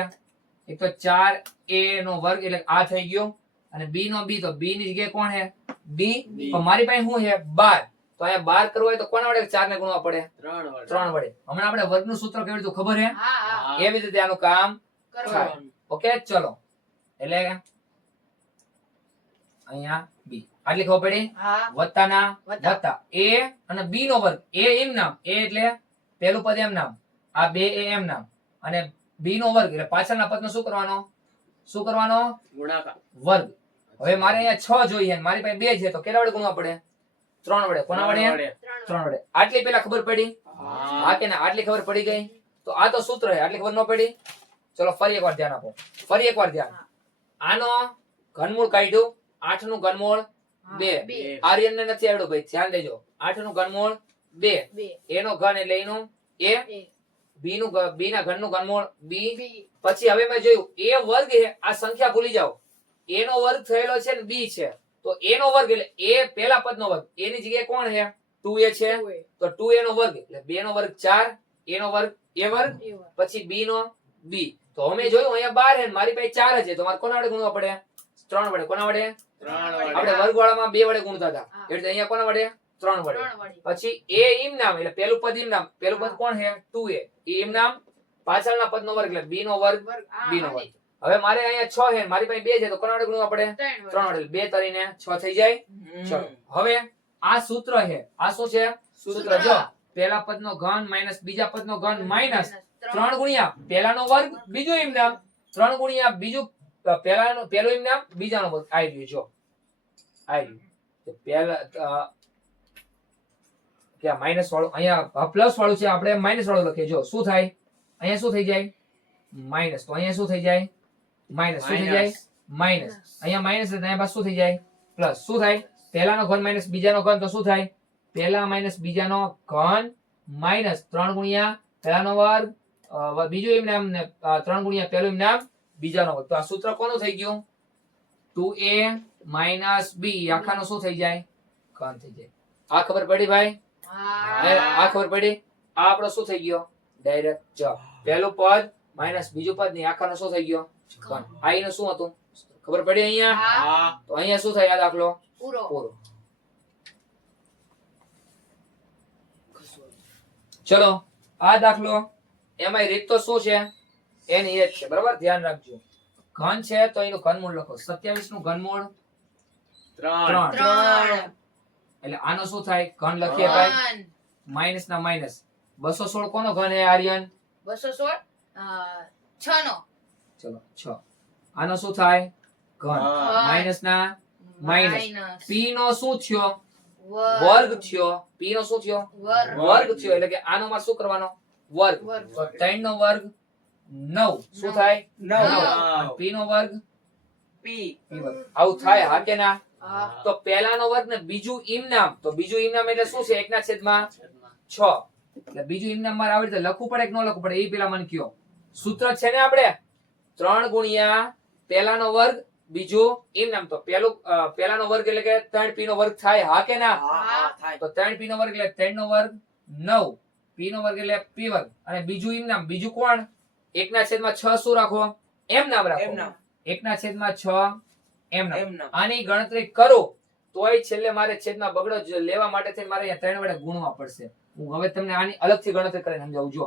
એક તો 4a નો વર્ગ એટલે આ થઈ ગયો અને b નો b તો b ની જગ્યાએ કોણ છે b પણ મારી પાસે શું છે 12 તો અહીંયા 12 કરવો હોય તો કોના વડે 4 ને ગુણવા પડે 3 વડે હમણાં આપણે વર્ગનું સૂત્ર કેવી રીતે ખબર છે હા હા એવી રીતે આનું કામ કરો ઓકે ચલો એટલે અહીંયા b આટલી ખબર પડી હા વત્તાના વત્તા. વત્તા a અને b નો વર્ગ a એમ નામ a એટલે પહેલું પદ એમ નામ આ બે a એમ નામ અને b નો વર્ગ એટલે પાછળના પદનો શું કરવાનો ગુણાકાર વર્ગ હવે મારે અહીંયા 6 જોઈએ અને મારી પાસે 2 છે તો કેટલા વડે ગુણવા પડે 3 વડે કોના વડે 3 વડે આટલી પેલા ખબર પડી હા કે ના આટલી ખબર પડી ગઈ તો આ તો સૂત્ર છે આટલી ખબર ન પડી ચલો ફરી એકવાર ધ્યાન આપો ફરી એકવાર ધ્યાન આનો ઘનમૂળ કાઢ્યું 8 નું ઘનમૂળ 2 બે. આર્યન ને નથી આવડ્યું ભાઈ ધ્યાન દેજો 8 નું ઘનમૂળ 2 બે એનો ઘન એટલે એનું a એ b નું b ના ઘનનું ઘનમૂળ b બી પછી હવે મેં જોયું a વર્ગ છે આ સંખ્યા ભૂલી જાઓ a નો વર્ગ થયેલો છે ને b છે તો a નો વર્ગ એટલે a પહેલા પદનો વર્ગ a ની જગ્યાએ કોણ છે 2a છે તો 2a નો વર્ગ એટલે 2 નો વર્ગ 4 a નો વર્ગ a વર્ગ પછી b નો b તો અમે જોયું અહીંયા 12 છે ને મારી પાસે 4 છે તો મારે કોના વડે ગુણવા પડે 3 વડે કોના વડે 3 વડે આપણે વર્ગવાળામાં 2 વડે ગુણતા હતા હા. એટલે અહીંયા કોના વડે 3 વડે પછી a ઇમ નામ એટલે પહેલું પદ ઇમ નામ પહેલું પદ કોણ છે 2a એ ઇમ નામ પાછળના પદનો વર્ગ એટલે b નો વર્ગ b નો વર્ગ હવે મારે અહીંયા 6 છે મારી પાસે 2 છે તો કોના વડે ગુણવા પડે 3 વડે 2 તરીને 6 થઈ જાય ચલો હવે આ સૂત્ર છે આ શું છે સૂત્ર જો પહેલા પદનો ઘન માઈનસ બીજા પદનો ઘન માઈનસ 3 ગુણ્યા પહેલાનો વર્ગ બીજો ઇમ નામ 3 ગુણ્યા બીજું પહેલું ઇમ નામ બીજાનો વર્ગ આવી ગયું જો આવી ગયું તો પહેલા કે માઈનસ વાળું અહીંયા પ્લસ વાળું છે આપણે માઈનસ વાળું લખીએ જો શું થાય અહીંયા શું થઈ જાય માઈનસ તો અહીંયા શું થઈ જાય માઈનસ શું થઈ જાય માઈનસ અહીંયા માઈનસ એટલે અહીંયા પાછું શું થઈ જાય પ્લસ શું થાય પહેલાનો ઘન માઈનસ બીજાનો ઘન તો શું થાય પહેલા માઈનસ બીજાનો ઘન માઈનસ 3 ગુણ્યા પહેલાનો વર્ગ બીજું એમ નામ ને 3 ગુણ્યા પહેલું એમ નામ બીજાનો વર્ગ તો આ સૂત્ર કોનું થઈ ગયું 2a - b આખાનો શું થઈ જાય ઘન થઈ જાય આ ખબર પડી ભાઈ આ ખબર પડી આ આપણો શું થઈ ગયો ડાયરેક્ટ જવાબ પહેલું પદ માઈનસ બીજું પદ ની આખાનો શું થઈ ગયો ઘન આ એનું શું હતું ખબર પડી અહીંયા હા તો અહીંયા શું થાય આ દાખલો પૂરો પૂરો ચલો આ દાખલો એમાં રીત તો શું છે એની એ જ છે બરાબર ધ્યાન રાખજો ઘન છે તો એનું ઘનમૂળ લખો 27 નું ઘનમૂળ 3 3 એટલે આનો શું થાય ઘન લખીએ ભાઈ માઈનસ ના માઈનસ 216 કોનો ઘન હે આર્યન 216 6 નો ચલો 6 આનો શું થાય ઘન હા. માઈનસ ના માઈનસ p નો શું થયો વર્ગ વર્ગ થયો p નો શું થયો વર્ગ વર્ગ થયો એટલે કે આનો માં શું કરવાનો વર્ગ વર્ગ. તો 3 નો વર્ગ 9 શું થાય 9 p નો વર્ગ p p વર્ગ આવું થાય હા કે ના હા તો પહેલાનો વર્ગ ને બીજું ઇમ નામ તો બીજું ઇમ નામ એટલે શું છે 1/6 એટલે બીજું ઇમ નામ મારે આવી રીતે લખવું પડે કે ન લખવું પડે એ પેલા મને કયો સૂત્ર છે ને આપણે 3 ગુણ્યા પહેલાનો વર્ગ બીજું ઇમ નામ તો પહેલાનો વર્ગ એટલે કે 3p નો વર્ગ થાય હા કે ના હા થાય તો 3p નો વર્ગ એટલે 3 નો વર્ગ 9 p નો વર્ગ એટલે p વર્ગ અને બીજું ઇમ નામ બીજું કોણ 1/6 શું રાખો એમ નામ રાખો એમ નામ 1/6 એમ નામ એમ નામ આની ગણતરી કરો તોય છેલ્લે મારે છેદમાં બગડો જ લેવા માટે થઈને મારે અહીંયા 3 વડે ગુણવા પડશે. હું હવે તમને આની અલગથી ગણતરી કરીને સમજાવું. જો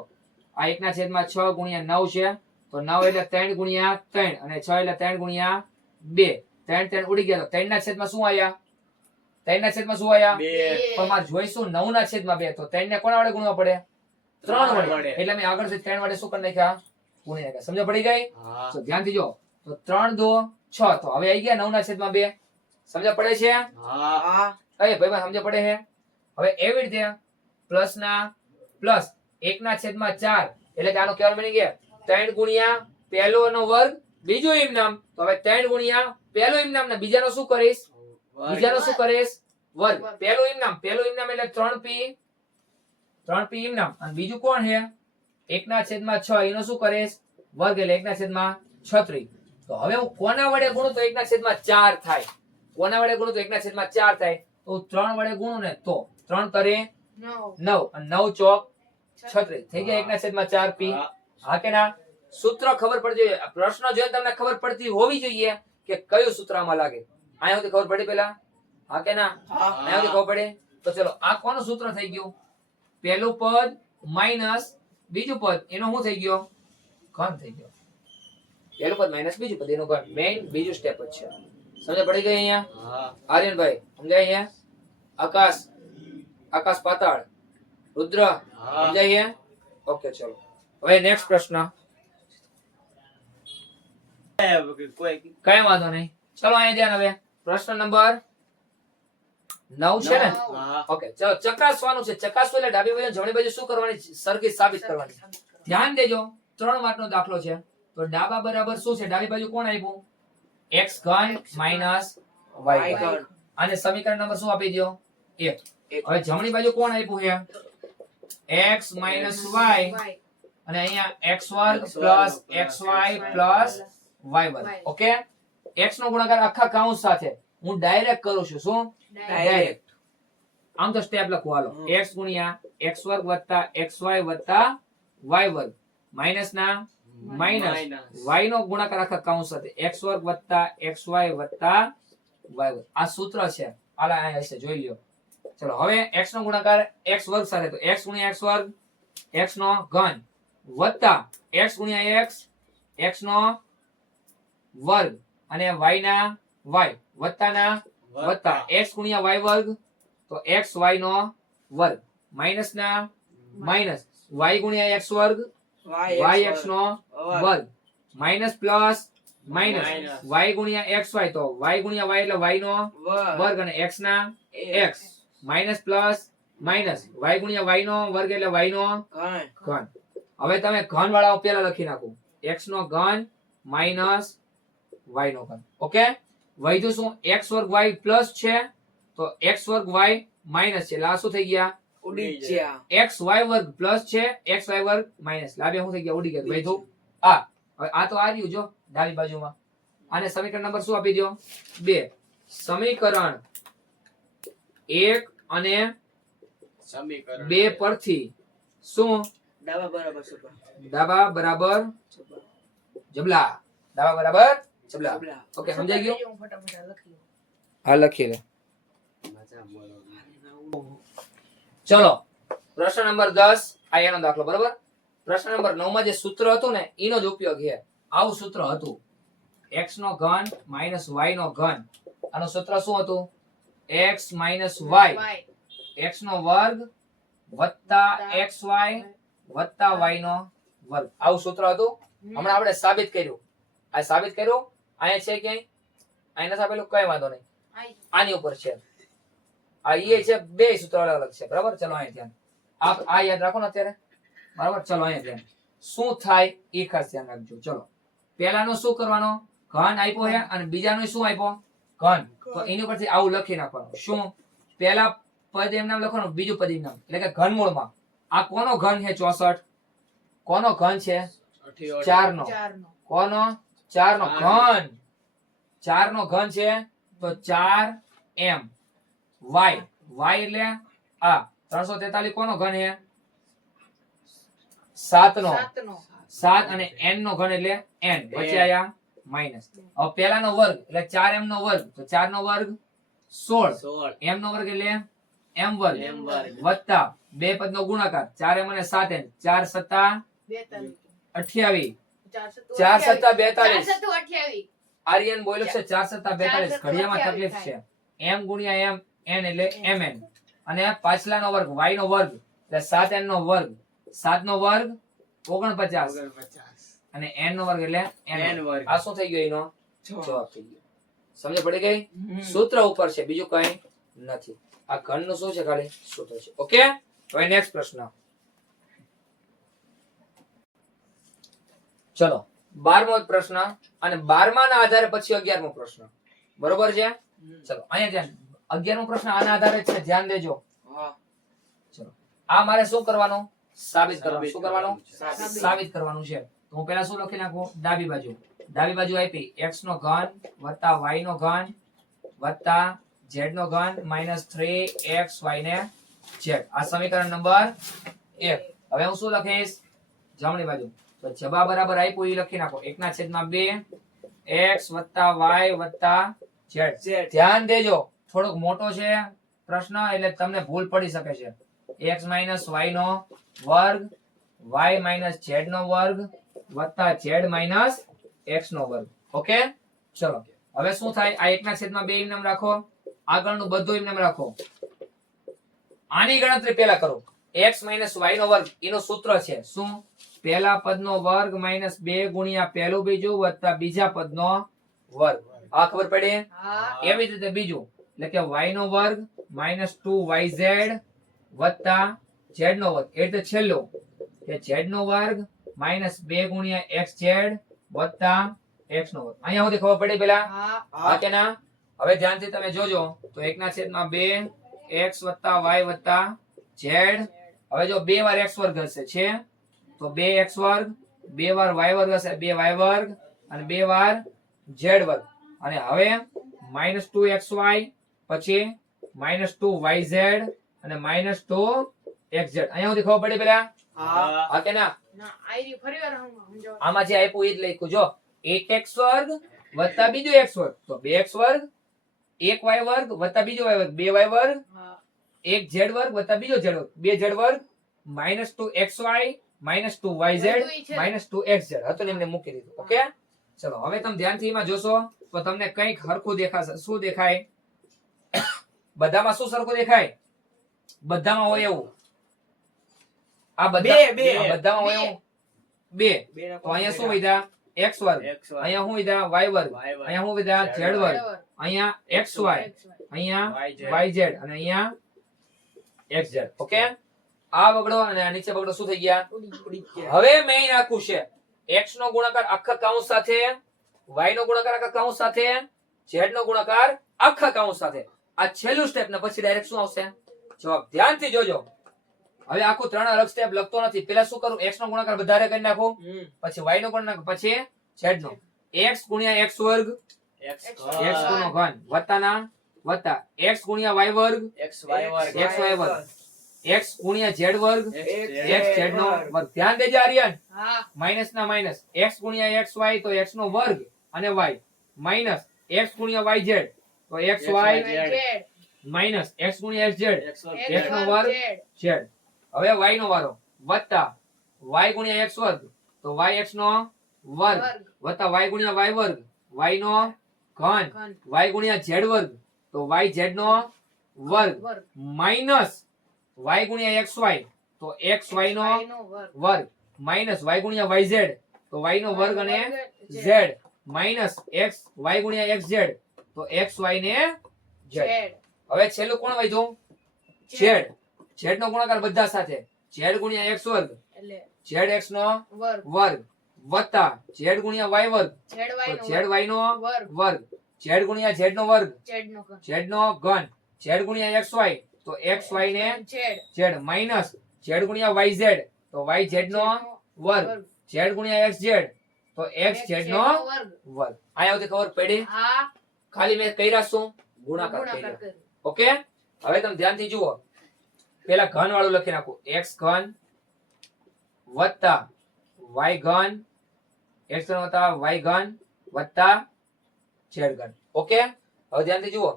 આ 1/6 ગુણ્યા 9 છે, તો 9 એટલે 3 ગુણ્યા 3 અને 6 એટલે 3 ગુણ્યા 2. 3 ઉડી ગયા, તો 3/છેદમાં શું આયા? 3/છેદમાં શું આયા? 2 પણ મારે જોઈશું 9/2, તો 3 ને કોના વડે ગુણવા પડે? 3 વડે. વડે. એટલે મેં આગળથી 3 વડે શું કરી નાખ્યા? ગુણી નાખ્યા. સમજ પડી ગઈ? હા તો ધ્યાનથી જો, તો 3 2 6, તો હવે આવી ગયા 9/2. સમજ પડે છે? હા એ ભાઈ સમજ પડે છે? હવે એવી રીતે પ્લસ ના પ્લસ 1/4, એટલે કે આનો કેવાનો બની ગયા 3 ગુણ્યા પહેલો નો વર્ગ બીજો એમ નામ. તો હવે 3 ગુણ્યા પહેલો એમ નામ ને બીજાનો શું કરીશ? બીજાનો શું કરીશ? વર્ગ. પહેલો એમ નામ એટલે 3p એમ નામ, અને બીજું કોણ છે? 1/6, એનો શું કરીશ? વર્ગ એટલે 1/36. તો હવે હું કોના વડે ગુણું તો 1/4 થાય? કોના વડે ગુણું તો 1/4 થાય? તો હું 3 વડે ગુણું ને તો 3 કરે 9 અને 9 ચોક 36 થઈ ગયા 1/4p. હા. હા કે ના? સૂત્ર ખબર પડવી જોઈએ. પ્રશ્ન જોઈને તમને ખબર પડતી હોવી જોઈએ કે કયું સૂત્ર આમાં લાગે. આયા સુધી ખબર પડી પેલા? હા કે ના? આયા સુધી ખબર પડી? તો ચલો આ કોનું સૂત્ર થઈ ગયું? પહેલું પદ માઈનસ બીજું પદ, એનો શું થઈ ગયો? ઘન થઈ ગયો. પહેલું પદ માઈનસ બીજું પદ, એનો ઘન. મેઈન બીજું સ્ટેપ જ છે. સમજ પડી ગઈ અહીંયા? હા આર્યનભાઈ સમજાય અહીંયા? આકાશ પાતાળ, રુદ્ર હા સમજાય અહીંયા? ઓકે ચલો હવે નેક્સ્ટ પ્રશ્ન. કોઈ કઈ વાંધો નહીં, ચલો અહીંયા ધ્યાન. હવે પ્રશ્ન નંબર 9 છે ને? હા ઓકે ચલો ચકાસવાનું છે. ચકાસવું એટલે ડાબી બાજુ જમણી બાજુ શું કરવાની? સરખી સાબિત કરવાની. ધ્યાન દેજો, 3 માર્કનો દાખલો છે. તો ડાબા બરાબર શું છે? ડાબી બાજુ કોણ આપ્યું? x ઘન માઈનસ y ઘન. અને સમીકરણ નંબર શું આપી દો? 1. હવે જમણી બાજુ કોણ આપ્યું છે? x માઈનસ y, અને અહીંયા x વર્ગ પ્લસ xy પ્લસ y વર્ગ. ઓકે, x નો ગુણાકાર આખા કૌંસ સાથે હું ડાયરેક્ટ કરું છું. શું? ડાયરેક્ટ. આમ તો સ્ટેપ લખો હાલો. x ગુણ્યા x વર્ગ વત્તા xy વત્તા y વર્ગ માઈનસ ના માઈનસ y નો ગુણાકાર આખા કૌંસ સાથે x વર્ગ વત્તા xy વત્તા y વર્ગ. આ સૂત્ર છે. આલા અહીંયા હશે, જોઈ લ્યો. ચલો હવે x નો ગુણાકાર x વર્ગ સાથે, તો x ગુણ્યા x વર્ગ, x નો ઘન વત્તા x ગુણ્યા x નો વર્ગ અને y ના y વત્તા ના વત્તા x ગુણ્યા y વર્ગ, તો x y નો વર્ગ માઈનસ ના માઈનસ y ગુણ્યા x વર્ગ y x નો વર્ગ માઈનસ પ્લસ માઈનસ y ગુણ્યા xy, તો y ગુણ્યા y એટલે y નો વર્ગ અને x ના x minus plus minus y ગુણ્યા y નો વર્ગ એટલે y નો ઘન. હવે તમે ઘન વાળા પેલા લખી નાખો. x નો ઘન માઈનસ y નો ઘન. ઓકે, વધ્યું શું? x વર્ગ y પ્લસ છે, તો x વર્ગ y માઈનસ છે, એટલે આ શું થઈ ગયા? x y વર્ગ પ્લસ છે, x y વર્ગ માઈનસ, લાભે શું થઈ ગયા? ઉડી ગયા. વધ્યું આ. હવે આ તો આ રહ્યું જો ડાબી બાજુમાં. આને સમીકરણ નંબર શું આપી દો? 2. સમીકરણ 1 અને સમીકરણ 2 પરથી શું? ડાબા બરાબર જબલા. ડાબા બરાબર જબલા. ઓકે, સમજાઈ ગયું? હા, લખી લે. ચલો પ્રશ્ન નંબર 10 આ એનો દાખલો. બરાબર. પ્રશ્ન નંબર 9 માં જે સૂત્ર હતું ને એનો જ ઉપયોગ છે. આવું સૂત્ર હતું, x નો ઘન માઈનસ y નો ઘન. આનું સૂત્ર શું હતું? x માઈનસ y, x નો વર્ગ વત્તા xy વત્તા y નો વર્ગ. આવું સૂત્ર હતું. હમણાં આપણે સાબિત કર્યું. આ સાબિત કર્યું. અહીંયા છે ક્યાંય? અહીંયા નથી આપેલું, કઈ વાંધો નહીં. આની ઉપર છે. આ એ છે, બે સૂત્ર અલગ અલગ છે. બરાબર. ચલો અહીંયા ધ્યાન. આ યાદ રાખો ને અત્યારે. બરાબર. ચલો અહીંયા ધ્યાન. શું થાય એ ખાસ ધ્યાન રાખજો. ચલો પહેલાનો શું કરવાનો? ઘન આપ્યો છે અને બીજાનો શું આપ્યો? ઘન. તો એની ઉપરથી આવું લખી નાખવાનું. શું? પહેલા પદ એમ નામ લખવાનું, બીજું પદ એમ નામ, એટલે કે ઘનમૂળમાં. આ કોનો ઘન છે? 64. કોનો ઘન છે? 4 નો. કોનો? 4 નો ઘન. 4 નો ઘન છે, તો 4m. y એટલે આ 343 કોનો ઘન છે? 7 નો. 7 અને n નો ઘન એટલે n. વચ્ચે આયા માઈનસ. હવે પહેલાનો વર્ગ એટલે 4m નો વર્ગ, તો 4 નો વર્ગ 16 16 m નો વર્ગ એટલે m વર્ગ m વર્ગ વત્તા બે પદનો ગુણાકાર 4m અને 7n 4 સત્તા 28 4 સત્તા 42 28 આર્યન બોલ્યો છે 4 સત્તા 42 ઘડિયામાં તકલીફ છે m ગુણ્યા m n એટલે mn અને પાછલાનો વર્ગ y નો વર્ગ એટલે 7n નો વર્ગ 7 નો વર્ગ 49 49 અને n નો વર્ગ એટલે n n વર્ગ આ શું થઈ ગયો એનો જવાબ થઈ ગયો સમજ પડી ગઈ હમ. સૂત્ર ઉપર છે બીજું કઈ નથી આ ઘનનું શું છે ખાલી સૂત્ર છે ઓકે હવે નેક્સ્ટ પ્રશ્ન ચલો 12મો પ્રશ્ન અને 12મા ના આધારે પછી 11મો પ્રશ્ન બરોબર છે ચલો અહીંયા ધ્યાન 11મો પ્રશ્ન આના આધારે જ છે ધ્યાન દેજો હા આ મારે શું કરવાનું સાબિત કરવાનું શું કરવાનું સાબિત. સાબિત કરવાનું છે તો હું પહેલા શું લખી નાખું ડાબી બાજુ આપી x નો ઘન વત્તા y નો ઘન વત્તા z નો ઘન -3xy ને z આ સમીકરણ નંબર 1 હવે હું શું લખીશ જમણી બાજુ તો જવાબ બરાબર આપ્યું એ લખી નાખો 1/2 x વત્તા y વત્તા z ધ્યાન દેજો થોડોક મોટો છે પ્રશ્ન એટલે તમને ભૂલ પડી શકે છે x y નો વર્ગ y z નો વર્ગ વત્તા z x નો વર્ગ ઓકે ચલો હવે શું થાય આ 1/2 એમ નામ રાખો આગળનું બધું એમ નામ રાખો આની ગણતરી પહેલા કરો x y નો વર્ગ એનું સૂત્ર છે શું પહેલા પદનો વર્ગ -2 ગુણ્યા પહેલું બીજું વત્તા બીજા પદનો વર્ગ આ ખબર પડી એવી જ રીતે બીજું એટલે કે y નો વર્ગ -2yz વત્તા z નો વર્ગ એટલે છેલ્લું કે z નો વર્ગ -2 ગુણ્યા xz વત્તા x નો વર્ગ અહીંયા સુધી ખબર પડી પેલા હા કે ના હવે ધ્યાનથી તમે જોજો તો 1/2 x વત્તા y વત્તા z હવે જો 2 વાર x વર્ગ હશે છે તો 2x વર્ગ 2 વાર y વર્ગ હશે 2y વર્ગ અને 2 વાર z વર્ગ અને હવે -2xy પછી -2yz અને -2xz અહીંયા સુધી ખબર પડી પેલા હા કે ના આમાં જે આપ્યું એ જ લખ્યું જો 8x વર્ગ વત્તા બીજો x વર્ગ તો 2x વર્ગ 1y વર્ગ વત્તા બીજો y વર્ગ 2y વર્ગ 1z વર્ગ વત્તા બીજો z વર્ગ 2z વર્ગ -2xy -2yz -2xz હતું ને એમને મૂકી દીધું ઓકે ચલો હવે તમે ધ્યાનથી એમાં જોશો તો તમને કંઈક હરખું દેખાશે શું દેખાય બધામાં શું સરખું દેખાય બધામાં હોય એવું આ બધા બે. આ બધામાં હોય એવું 2 તો અહીંયા શું વિધા x વર્ગ અહીંયા શું વિધા y વર્ગ અહીંયા શું વિધા z વર્ગ અહીંયા xy અહીંયા yz અને અહીંયા xz ઓકે આ બગડો અને આ નીચે બગડો શું થઈ ગયા હવે મેં અહીં નાખું છે x નો ગુણાકાર આખા કૌંસ સાથે y નો ગુણાકાર આખા કૌંસ સાથે z નો ગુણાકાર આખા કૌંસ સાથે આ છેલ્લું સ્ટેપ ને પછી ડાયરેક્ટ શું આવશે જવાબ ધ્યાનથી જોજો હવે આખું 3 અલગ સ્ટેપ લખતો નથી પેલા શું કરું x નો ગુણાકાર વધારે કરી નાખું પછી y નો ગુણાકાર પછી z નો x ગુણ્યા x વર્ગ x x નો ઘન વત્તા ના વત્તા x ગુણ્યા y વર્ગ xy વર્ગ xy વર્ગ x ગુણ્યા z વર્ગ x z નો વર્ગ ધ્યાન દેજો આર્યન માઈનસ ના માઈનસ x ગુણ્યા xy તો x નો વર્ગ અને y માઈનસ x ગુણ્યા yz તો xy માઈનસ x ગુણ્યા xz x નો વર્ગ z હવે y નો વારો વત્તા y ગુણ્યા x વર્ગ તો y x નો વર્ગ વત્તા y ગુણ્યા y વર્ગ y નો ઘન y ગુણ્યા z વર્ગ તો y z નો વર્ગ માઈનસ y ગુણ્યા xy તો xy નો વર્ગ માઈનસ y ગુણ્યા yz તો y નો વર્ગ અને z માઈનસ x y ગુણ્યા xz તો xy ને z હવે છેલ્લું કોણ વધ્યું z z નો ગુણાકાર બધા સાથે z ગુણ્યા x વર્ગ zx નો વર્ગ વત્તા z ગુણ્યા y વર્ગ તો zy નો વર્ગ z ગુણ્યા z નો વર્ગ z નો ઘન z ગુણ્યા xy તો xy ને z માઈનસ z ગુણ્યા yz તો yz નો વર્ગ z ગુણ્યા xz તો xz નો વર્ગ આયા સુધી ખબર પડી ખાલી મેં કર્યા શું ગુણાકાર કર્યા ઓકે હવે તમે ધ્યાનથી જુઓ પેલા ઘન વાળું લખી નાખો x ઘન વત્તા y ઘન x ઘન વત્તા y ઘન વત્તા z ઘન ઓકે હવે ધ્યાનથી જુઓ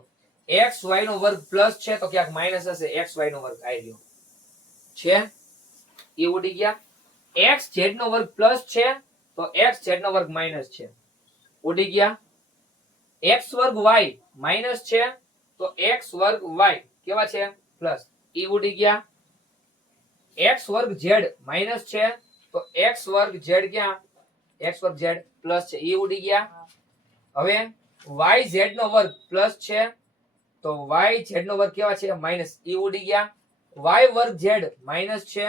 xy નો વર્ગ પ્લસ છે તો ક્યાંક માઇનસ હશે xy નો વર્ગ આવી ગયો છે એ ઉડી ગયા xz નો વર્ગ પ્લસ છે તો xz નો વર્ગ માઇનસ છે ઉડી ગયા x વર્ગ y માઇનસ છે તો x વર્ગ y કેવા છે પ્લસ એ ઉડી ગયા x વર્ગ z માઇનસ છે તો x વર્ગ z ક્યાં x વર્ગ z પ્લસ છે એ ઉડી ગયા હવે yz નો વર્ગ પ્લસ છે તો yz નો વર્ગ કેવા છે માઇનસ એ ઉડી ગયા y વર્ગ z માઇનસ છે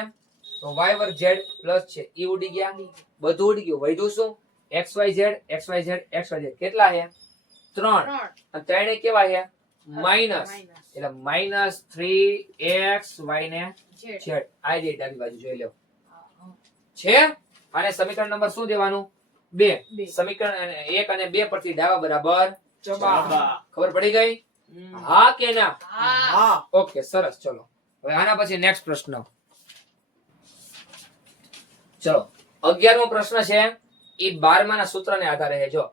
તો y વર્ગ z પ્લસ છે એ ઉડી ગયા બધું ઉડી ગયું વધ્યું શું xyz xyz xyz કેટલા છે 3 અને 3 એ કેવા છે માઇનસ એટલે માઇનસ 3xy ને z આ જે ડાબી બાજુ જોઈ લો છે અને સમીકરણ નંબર શું દેવાનું 2 સમીકરણ 1 અને 2 પરથી ડાબા બરાબર જબા. ખબર પડી ગઈ હા કે ના હા ઓકે સરસ ચલો હવે આના પછી નેક્સ્ટ પ્રશ્ન ચલો 11મો પ્રશ્ન છે ઈ 12મા ના સૂત્રને આધારે છે જો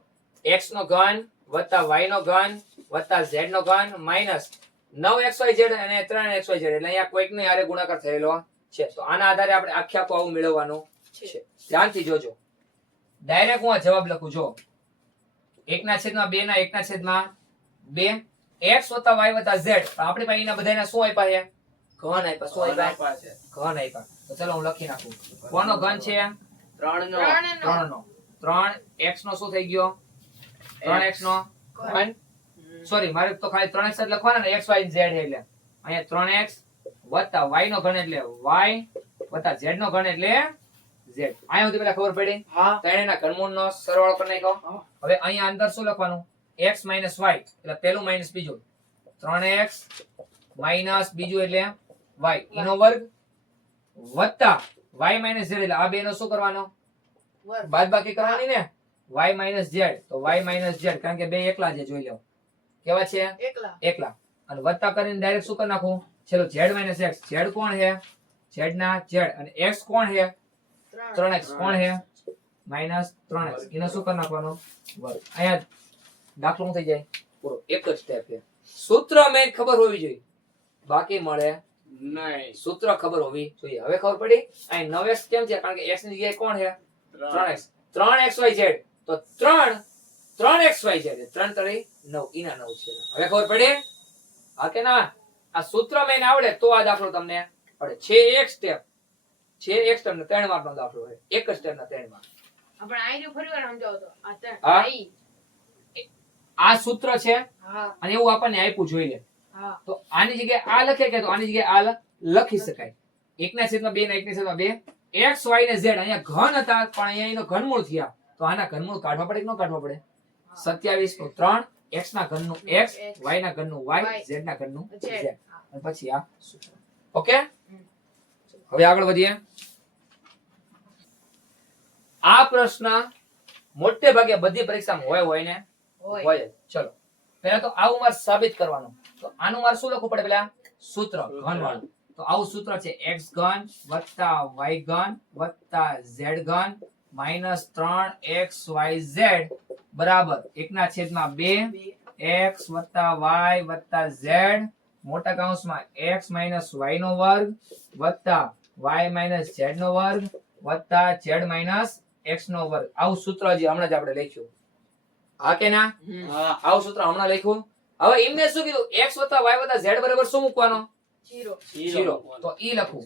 x નો ઘન વત્તા y નો ઘન વત્તા z નો ઘન માઈનસ 9xyz અને 3xyz એટલે અહીંયા કોઈકનો હારે ગુણાકાર થયેલો છે તો આના આધારે આપણે આખે આખું આવું મેળવવાનું છે ધ્યાનથી જોજો ડાયરેક્ટ હું આ જવાબ લખું જો 1/2 ના 1/2 2 x વત્તા y વત્તા z આપણી પાસે એના બધાના શું આપ્યા છે ઘન આપ્યા શું આપ્યા ઘન આપ્યા તો ચલો હું લખી નાખું કોનો ઘન છે 3 નો 3 નો 3x નો શું થઈ ગયો 3x નો ઘન સોરી મારે તો ખાલી 3x જ લખવાના ને x y z એટલે અહીંયા 3x વત્તા y નો ઘન એટલે y વત્તા z નો ઘન એટલે z અહીંયા સુધી પેલા ખબર પડી હા ત્રણેયના ઘનમૂળનો સરવાળો કરી નાખ્યો હવે અહીંયા અંદર શું લખવાનું x y એટલે પેલું માઈનસ બીજું 3x માઈનસ બીજું એટલે y એનો વર્ગ વત્તા y z એટલે આ બેનો શું કરવાનો બાદબાકી કરવાની ને y z તો y z કારણ કે બે એકલા છે જોઈ લો કેવા છે એકલા અને વત્તા કરીને ડાયરેક્ટ શું કરી નાખું ચલો z x z કોણ છે z ના z અને x કોણ છે 3x કોણ છે -3x એનો શું કરી નાખવાનો વર્ગ અહીંયા દાખલો થઈ જાય પૂરો એક જ સ્ટેપ છે સૂત્ર મેં ખબર હોવી જોઈએ બાકી મળે નહીં સૂત્ર ખબર હોવી જોઈએ હવે ખબર પડી અહીં 9x કેમ છે કારણ કે x ની જગ્યાએ કોણ છે 3x 3xyz તો 3xyz 3 તળી 9 ઈના 9 છે હવે ખબર પડી હા કે ના આ સૂત્ર મેં આવડે તો આ દાખલો તમને પડે છે એક સ્ટેપ ને 3 માર્ક નો દાખલો છે એક જ સ્ટેપ ના 3 માર્ક આપણે આઈ ફરીવાર સમજાવો તો આ હા? આઈ આ સૂત્ર છે હા અને એવું આપણને આપ્યું જોઈ લે હા તો આની જગ્યાએ આ લખે કે તો આની જગ્યાએ આ લખી શકાય 1/2 ના 1/2 x y ને z અહીંયા ઘન હતા પણ અહીંયા એનો ઘનમૂળ થયા તો આના ઘનમૂળ કાઢવા પડે કે ન કાઢવા પડે 27 નું 3 x ના ઘનનું x y ના ઘનનું y z ના ઘનનું z અને પછી આ સૂત્ર ઓકે હવે આગળ વધીએ આ પ્રશ્ન મોટે ભાગે બધી પરીક્ષામાં હોય ને હોય જ. ચલો પહેલા તો આવું માર સાબિત કરવાનું તો આનું માર શું લખવું પડે પેલા સૂત્ર ઘન વાળું તો આવું સૂત્ર છે x ઘન વત્તા y ઘન વત્તા z ઘન -3xyz બરાબર 1/2 x વત્તા y વત્તા z મોટા કૌંસમાં x y નો વર્ગ વત્તા y z નો વર્ગ વત્તા z x નો વર્ગ આવું સૂત્ર જે હમણાં જ આપણે લખ્યું હા કે ના હા આવું સૂત્ર હમણાં લખ્યું હવે એમને શું કીધું x વત્તા y વત્તા z બરાબર શું મૂકવાનો 0 તો ઈ લખું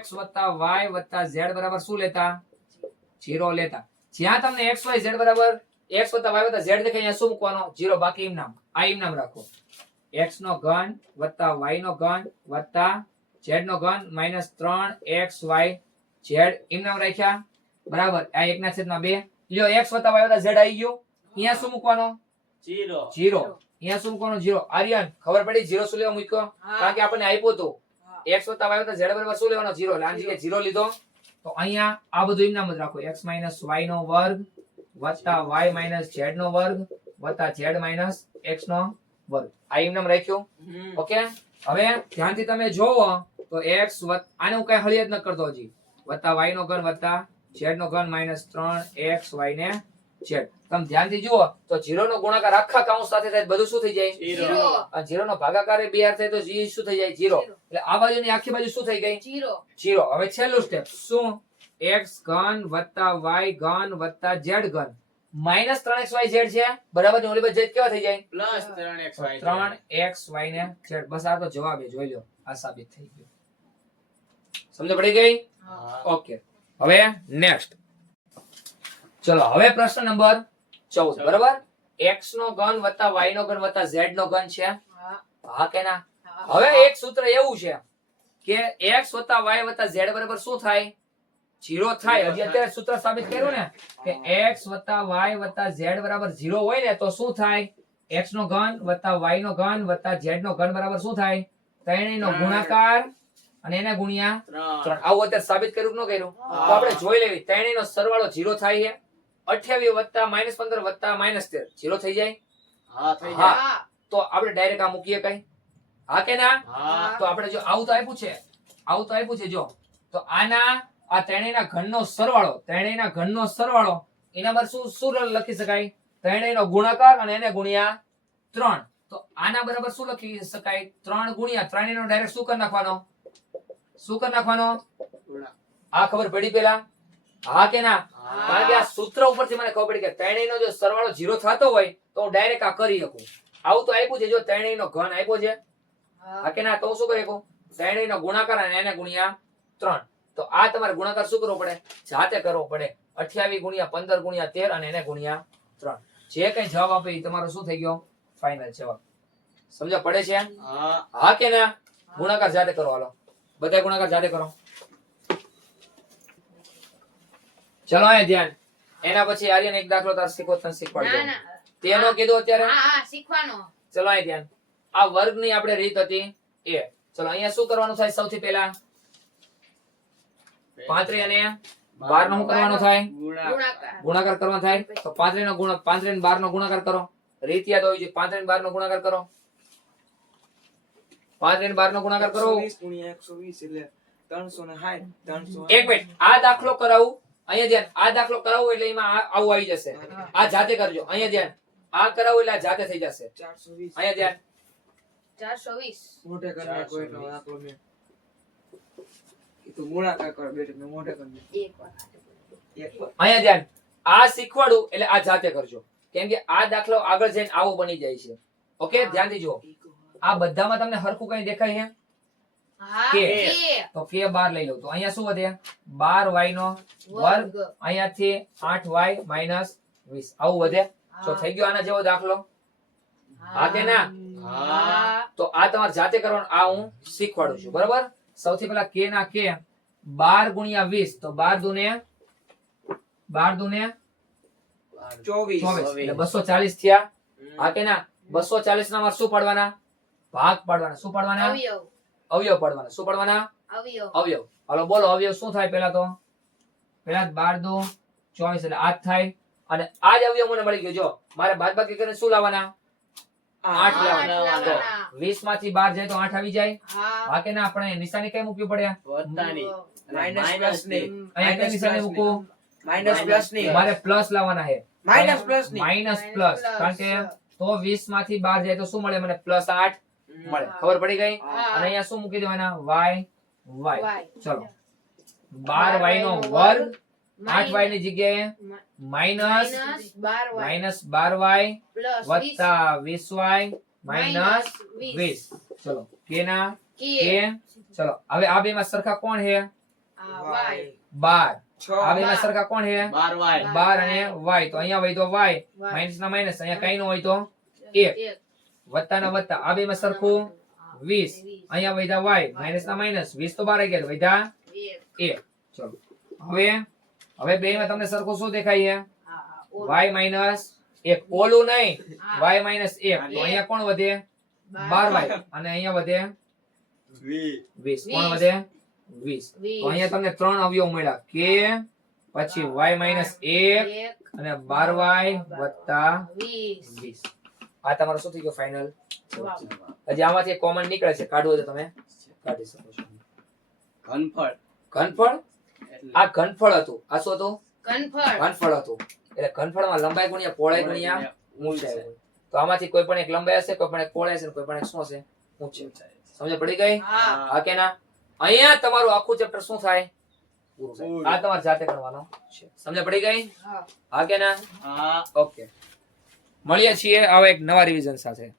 x વત્તા y વત્તા z બરાબર શું લેતા 0 લેતા જ્યાં તમને x y z બરાબર x વત્તા y વત્તા z દેખાય અહીંયા શું મૂકવાનો 0 બાકી એમ નામ રાખો x નો ઘન વત્તા y નો ઘન વત્તા z નો ઘન -3xy z એમ નામ રાખ્યા બરાબર આ 1/2 લ્યો x વત્તા y વત્તા z આવી ગયું અહીંયા શું મૂકવાનો 0 0 અહીંયા શું મૂકવાનો 0 આર્યન ખબર પડી 0 શું લેવા મૂક્યો કારણ કે આપણને આપ્યો તો x વત્તા y વત્તા z બરાબર શું લેવાનો 0 એટલે આની જગ્યાએ 0 લીધો તો અહીંયા આ બધું એમ નામ જ રાખો x y નો વર્ગ વત્તા y z નો વર્ગ વત્તા z x નો વર્ગ આ એમ નામ રાખ્યું ઓકે હવે ધ્યાનથી તમે જોવો તો x આને હું કઈ હળિયાત ન કરતો હજી વત્તા y નો ઘન વત્તા z નો ઘન -3xy ને z. તમે ધ્યાનથી જુઓ તો 0 નો ગુણાકાર આખા કૌંસ સાથે થાય બધું શું થઈ જાય? જીરો. અને 0 નો ભાગાકાર એ બે હાર થાય તો g શું થઈ જાય? 0. એટલે આ બાજુની આખી બાજુ શું થઈ ગઈ? 0. હવે છેલ્લું સ્ટેપ શું? x ઘન વત્તા y ઘન વત્તા z ઘન માઈનસ 3xyz છે બરાબર ને ઓલી બાજુ z કેવા થઈ જાય? પ્લસ 3xy 3xy ને z. બસ આ તો જવાબ છે, જોઈ લો આ સાબિત થઈ ગયું. સમજ પડી ગઈ? ઓકે. હવે નેક્સ્ટ ચલો હવે પ્રશ્ન નંબર 14 બરાબર. x નો ઘન વત્તા y નો ઘન વત્તા z નો ઘન છે. હા કે ના? હવે એક સૂત્ર એવું છે કે x વત્તા y વત્તા z બરાબર શું થાય? 0 થાય. હજી અત્યારે સૂત્ર સાબિત કર્યું ને કે x વત્તા y વત્તા z બરાબર 0 હોય ને તો શું થાય? x નો ઘન વત્તા y નો ઘન વત્તા z નો ઘન બરાબર શું થાય? ત્રણેયનો ગુણાકાર અને એને ગુણ્યા 3. આવું અત્યારે સાબિત કર્યું કે ન કર્યું? તો આપણે જોઈ લેવી. ત્રણેયનો સરવાળો 0 થાય છે. 28 વત્તા -15 વત્તા -13 0 થઈ જાય. હા થઈ હા. જાય. તો આપણે ડાયરેક્ટ આ મૂકીએ કઈ? હા કે ના? હા તો આપણે જો આવું તો આપ્યું છે જો તો આના આ ત્રણેયના ઘનનો સરવાળો એના પર શું લખી શકાય? ત્રણેયનો ગુણાકાર અને એને ગુણ્યા 3. તો આના બરાબર શું લખી શકાય? 3 ગુણ્યા ત્રણેયનો ડાયરેક્ટ શું કરી નાખવાનો? આ ખબર પડી પેલા? હા કે ના? કારણ કે આ સૂત્ર ઉપરથી મને ખબર પડી કે ત્રણેયનો જો સરવાળો 0 થતો હોય તો હું ડાયરેક્ટ આ કરી શકું. આવું તો આપ્યું છે જો ત્રણેયનો ઘન આપ્યો છે. હા કે ના? તો હું શું કરી શકું? ત્રણેયનો ગુણાકાર અને એને ગુણ્યા 3. તો આ તમારે ગુણાકાર શું કરવો પડે? જાતે કરવો પડે. 28 ગુણ્યા 15 ગુણ્યા 13 અને એને ગુણ્યા 3. જે કઈ જવાબ આપે એ તમારો શું થઈ ગયો? ફાઇનલ જવાબ. સમજ પડે છે? હા કે ના? ગુણાકાર જાતે કરો. હાલો બધા ગુણાકાર જાતે કરો. ચલો અહીંયા ધ્યાન. એના પછી આર્યન એક દાખલો તાર શીખવાડજો. તેનો કીધું અત્યારે. શીખવાનો. ચલો અહીંયા ધ્યાન. આ વર્ગની આપણે રીત હતી એ. ચલો અહીંયા શું કરવાનું થાય? સૌથી પહેલા 35 અને 12 નો શું કરવાનું થાય? ગુણાકાર કરવાનો થાય. તો 35 અને 12 નો ગુણાકાર કરો. રીત યાદ હોવી જોઈએ. 35 અને 12 નો ગુણાકાર કરો. 35 અને 12 નો ગુણાકાર કરો. 120 એટલે 360 300. એક મિનિટ આ દાખલો કરાવું. અહીંયા ધ્યાન. આ દાખલો કરાવું એટલે એમાં આવું આવી જશે. આ જાતે કરજો. અહીંયા ધ્યાન. આ કરાવું એટલે આ જાતે થઈ જશે. 420 અહીંયા ધ્યાન. 420. મોટે કરી નાખો એટલો આંકડો મેં. એ તો ગુણાકાર કરો બેટા મેં મોટે કરી નાખો. એક વાર. એક વાર. અહીંયા ધ્યાન. આ શીખવાડું એટલે આ જાતે કરજો. કેમ કે આ દાખલો આગળ જઈને આવો બની જાય છે. ઓકે ધ્યાનથી જુઓ. આ બધામાં તમને હરખું કઈ દેખાય છે? હા. કે. કે. તો કે 12 લઈ લો. તો અહીંયા શું વધે? 12y નો વર્ગ. અહીંયાથી 8y -20 આવું વધે. તો થઈ ગયો આના જેવો દાખલો. હા કે ના? હા. તો આ તમારે જાતે કરવાનું. આ હું શીખવાડું છું બરાબર. સૌથી પહેલા કે ના કે 12 ગુણ્યા 20 તો 12 દુને 24 24 એટલે 240 થયા. હા કે ના? 240 ના મારે શું પાડવાના? ભાગ પાડવાના. શું પાડવાના? અવયવ. અવયવ પાડવાના. શું પાડવાના? અવયવ. અવયવ. હાલો બોલો અવયવ શું થાય? પેલા 12 દુ 24 એટલે 8 થાય. અને આ જ અવયવ મને મળી ગયો. જો મારે બાદબાકી કરીને શું લાવવાના? 8 લાવવાના. તો 20 માંથી 12 જાય તો 8 આવી જાય. હા. હા કે ના? આપણે નિશાની કઈ મૂકવી પડે? વત્તાની માઈનસ પ્લસ ની અહીંયા કઈ નિશાની મૂકું? માઈનસ પ્લસ ની મારે પ્લસ લાવવાના છે. માઈનસ પ્લસ ની માઈનસ પ્લસ. કારણ કે તો 20 માંથી 12 જાય તો શું મળે મને? +8 મળે. ખબર પડી ગઈ? હા. અને અહીંયા શું મૂકી દેવાના? y. Y. ચલો 12y નો વર્ગ 8y ની જગ્યાએ માઈનસ -12y વત્તા 20y માઈનસ 20. ચલો કે ના કે. ચલો હવે આ બે માં સરખા કોણ છે? 12. 6 આ બે માં સરખા કોણ છે? 12y 12 અને y. તો અહીંયા હોય તો y માઈનસ ના માઈનસ. અહીંયા કઈ નો હોય તો 1 વત્તા ના વત્તા. આ બે માં સરખું 20. અહીંયા વધ્યા y માઈનસ ના માઈનસ. 20 તો 12 ગયા વધ્યા 1. ચલો હવે બે માં તમને સરખું શું દેખાય છે? y minus 1. ઓલું નહીં y માઈનસ 1. તો અહીંયા કોણ વધે? 12y અને અહીંયા વધે 20. કોણ વધે? 20. તો અહીંયા તમને 3 અવયવ મળ્યા કે પછી y માઈનસ 1 અને 12y વત્તા 20. આ તમારો શું થઈ ગયો? ફાઇનલ. હજી આમાંથી કોમન નીકળે છે. કાઢવો તો તમે કાઢી શકો છો. ઘનફળ ઘનફળ. એટલે આ ઘનફળ હતું. આ શું હતું? ઘનફળ. ઘનફળ હતું. એટલે ઘનફળમાં લંબાઈ ગુણ્યા પહોળાઈ ગુણ્યા ઊંચાઈ. તો આમાંથી કોઈ પણ એક લંબાઈ હશે, કોઈ પણ એક પહોળાઈ હશે, કોઈ પણ એક શું હશે? ઊંચાઈ. સમજ પડી ગઈ? હા હા કે ના? અહીંયા તમારું આખું ચેપ્ટર શું થાય? પૂરું થાય. આ તમારે જાતે કરવાનો છે. સમજ પડી ગઈ? હા હા કે ના? હા ઓકે, મળીએ છીએ હવે એક નવા રિવિઝન સાથે.